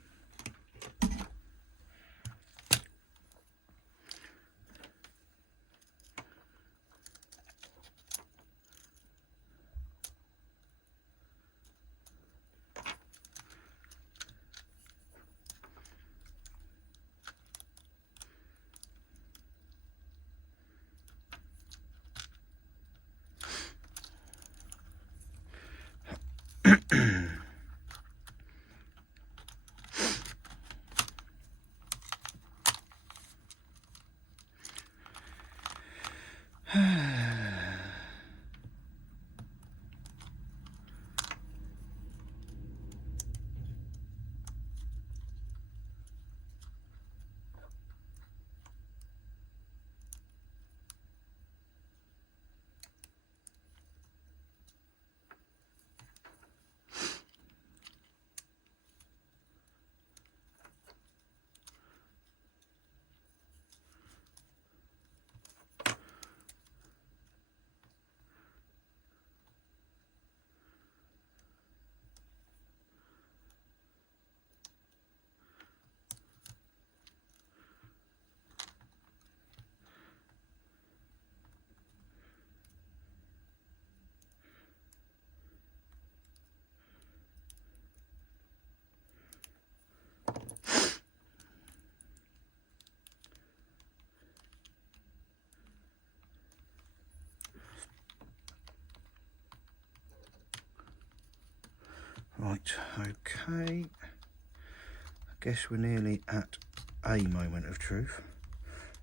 Right, okay. I guess we're nearly at a moment of truth.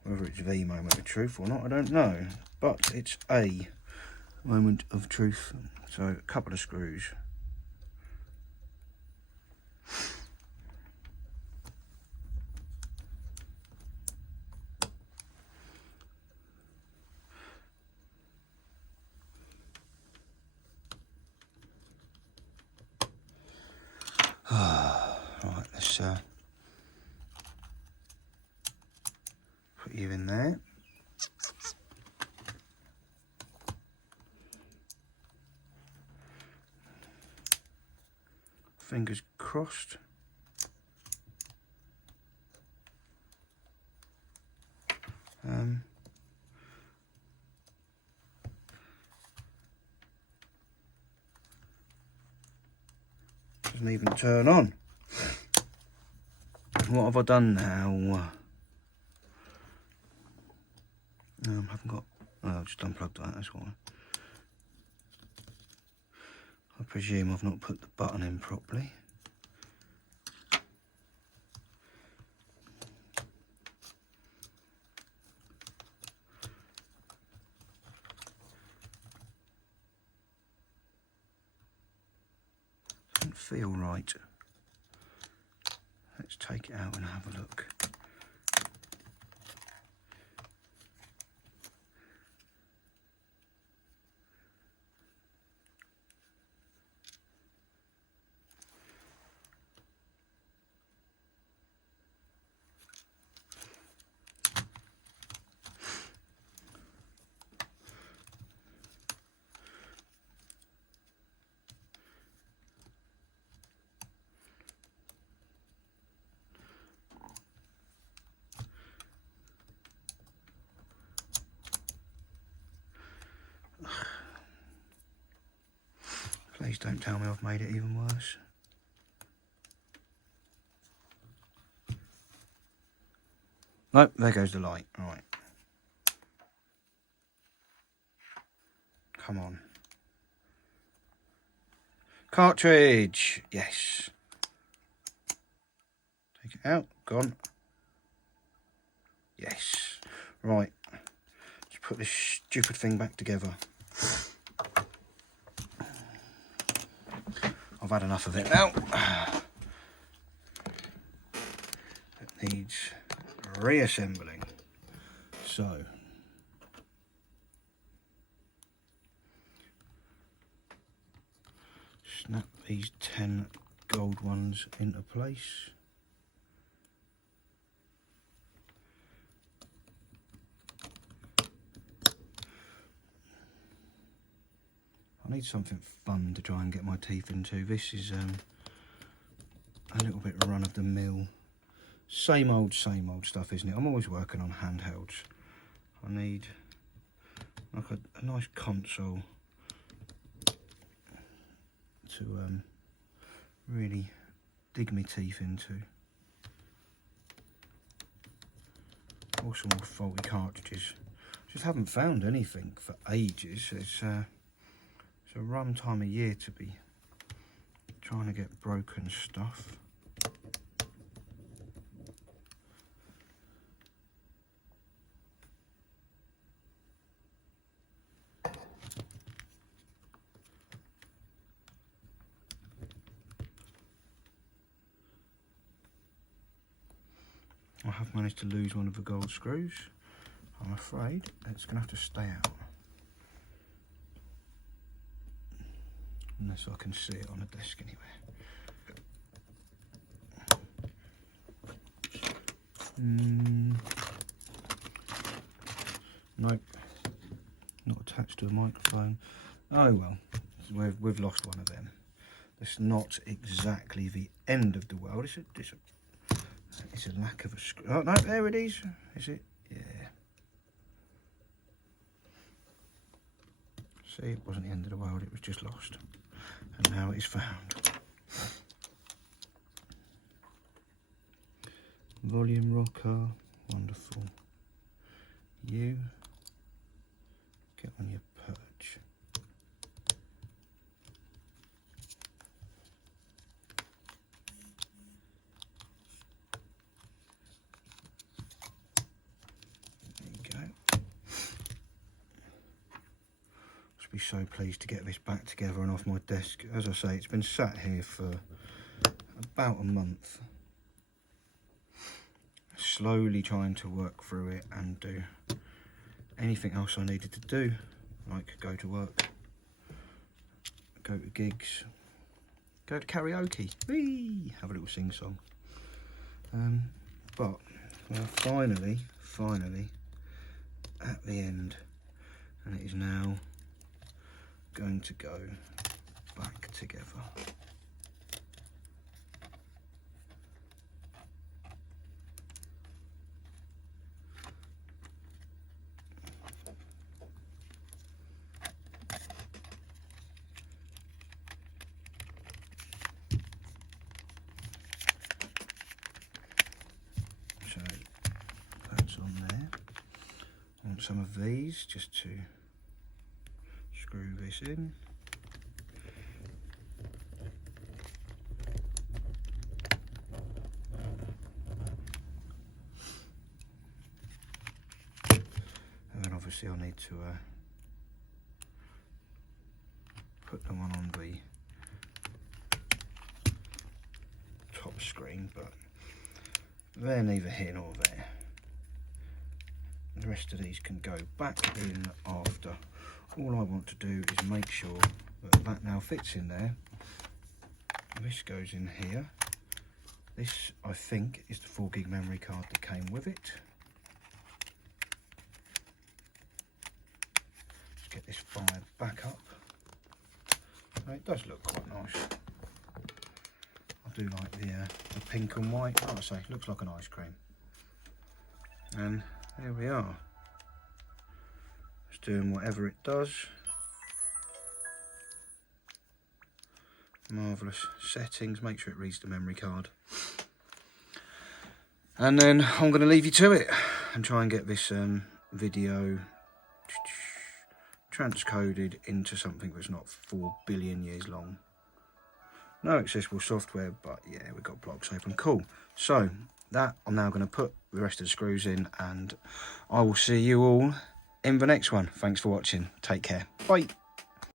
Whether it's the moment of truth or not, I don't know. But it's a moment of truth. So a couple of screws. Right, let's put you in there. Fingers crossed. Doesn't even turn on. What have I done now? Haven't got. Oh, I've just unplugged that. That's why. I presume I've not put the button in properly. Doesn't feel right. Let's take it out and have a look. Please don't tell me I've made it even worse. Nope, there goes the light. Right. Come on. Cartridge! Yes. Take it out. Gone. Yes. Right. Let's put this stupid thing back together. I've had enough of it now. It needs reassembling. So, snap these 10 gold ones into place. I need something fun to try and get my teeth into. This is a little bit run of the mill. Same old stuff, isn't it? I'm always working on handhelds. I need like a nice console to really dig my teeth into. Or some more faulty cartridges. Just haven't found anything for ages. It's a rum time of year to be trying to get broken stuff. I have managed to lose one of the gold screws. I'm afraid it's going to have to stay out. Unless I can see it on the desk anywhere. Nope. Not attached to a microphone. Oh well, we've lost one of them. It's not exactly the end of the world. It's a lack of a screw. Oh no, there it is. Is it? Yeah. See, it wasn't the end of the world. It was just lost, and now it is found. Volume rocker, wonderful. You get on your perch. be so pleased to get this back together and off my desk. As I say, it's been sat here for about a month, slowly trying to work through it and do anything else I needed to do, like go to work, go to gigs, go to karaoke, whee, have a little sing-song. But we're finally at the end, and it is now going to go back together. So that's on there. I want some of these just to screw this in. And then obviously I need to put the one on the top screen, but they're neither here nor there. The rest of these can go back in after. All I want to do is make sure that that now fits in there. This goes in here. This, I think, is the 4 gig memory card that came with it. Let's get this fired back up. Oh, it does look quite nice. I do like the pink and white. Like I say, it looks like an ice cream. And there we are. It's doing whatever it does. Marvellous settings. Make sure it reads the memory card. And then I'm going to leave you to it and try and get this video transcoded into something that's not 4 billion years long. No accessible software, but yeah, we've got blocks open. Cool. So that I'm now going to put the rest of the screws in, and I will see you all in the next one. Thanks for watching. Take care. Bye.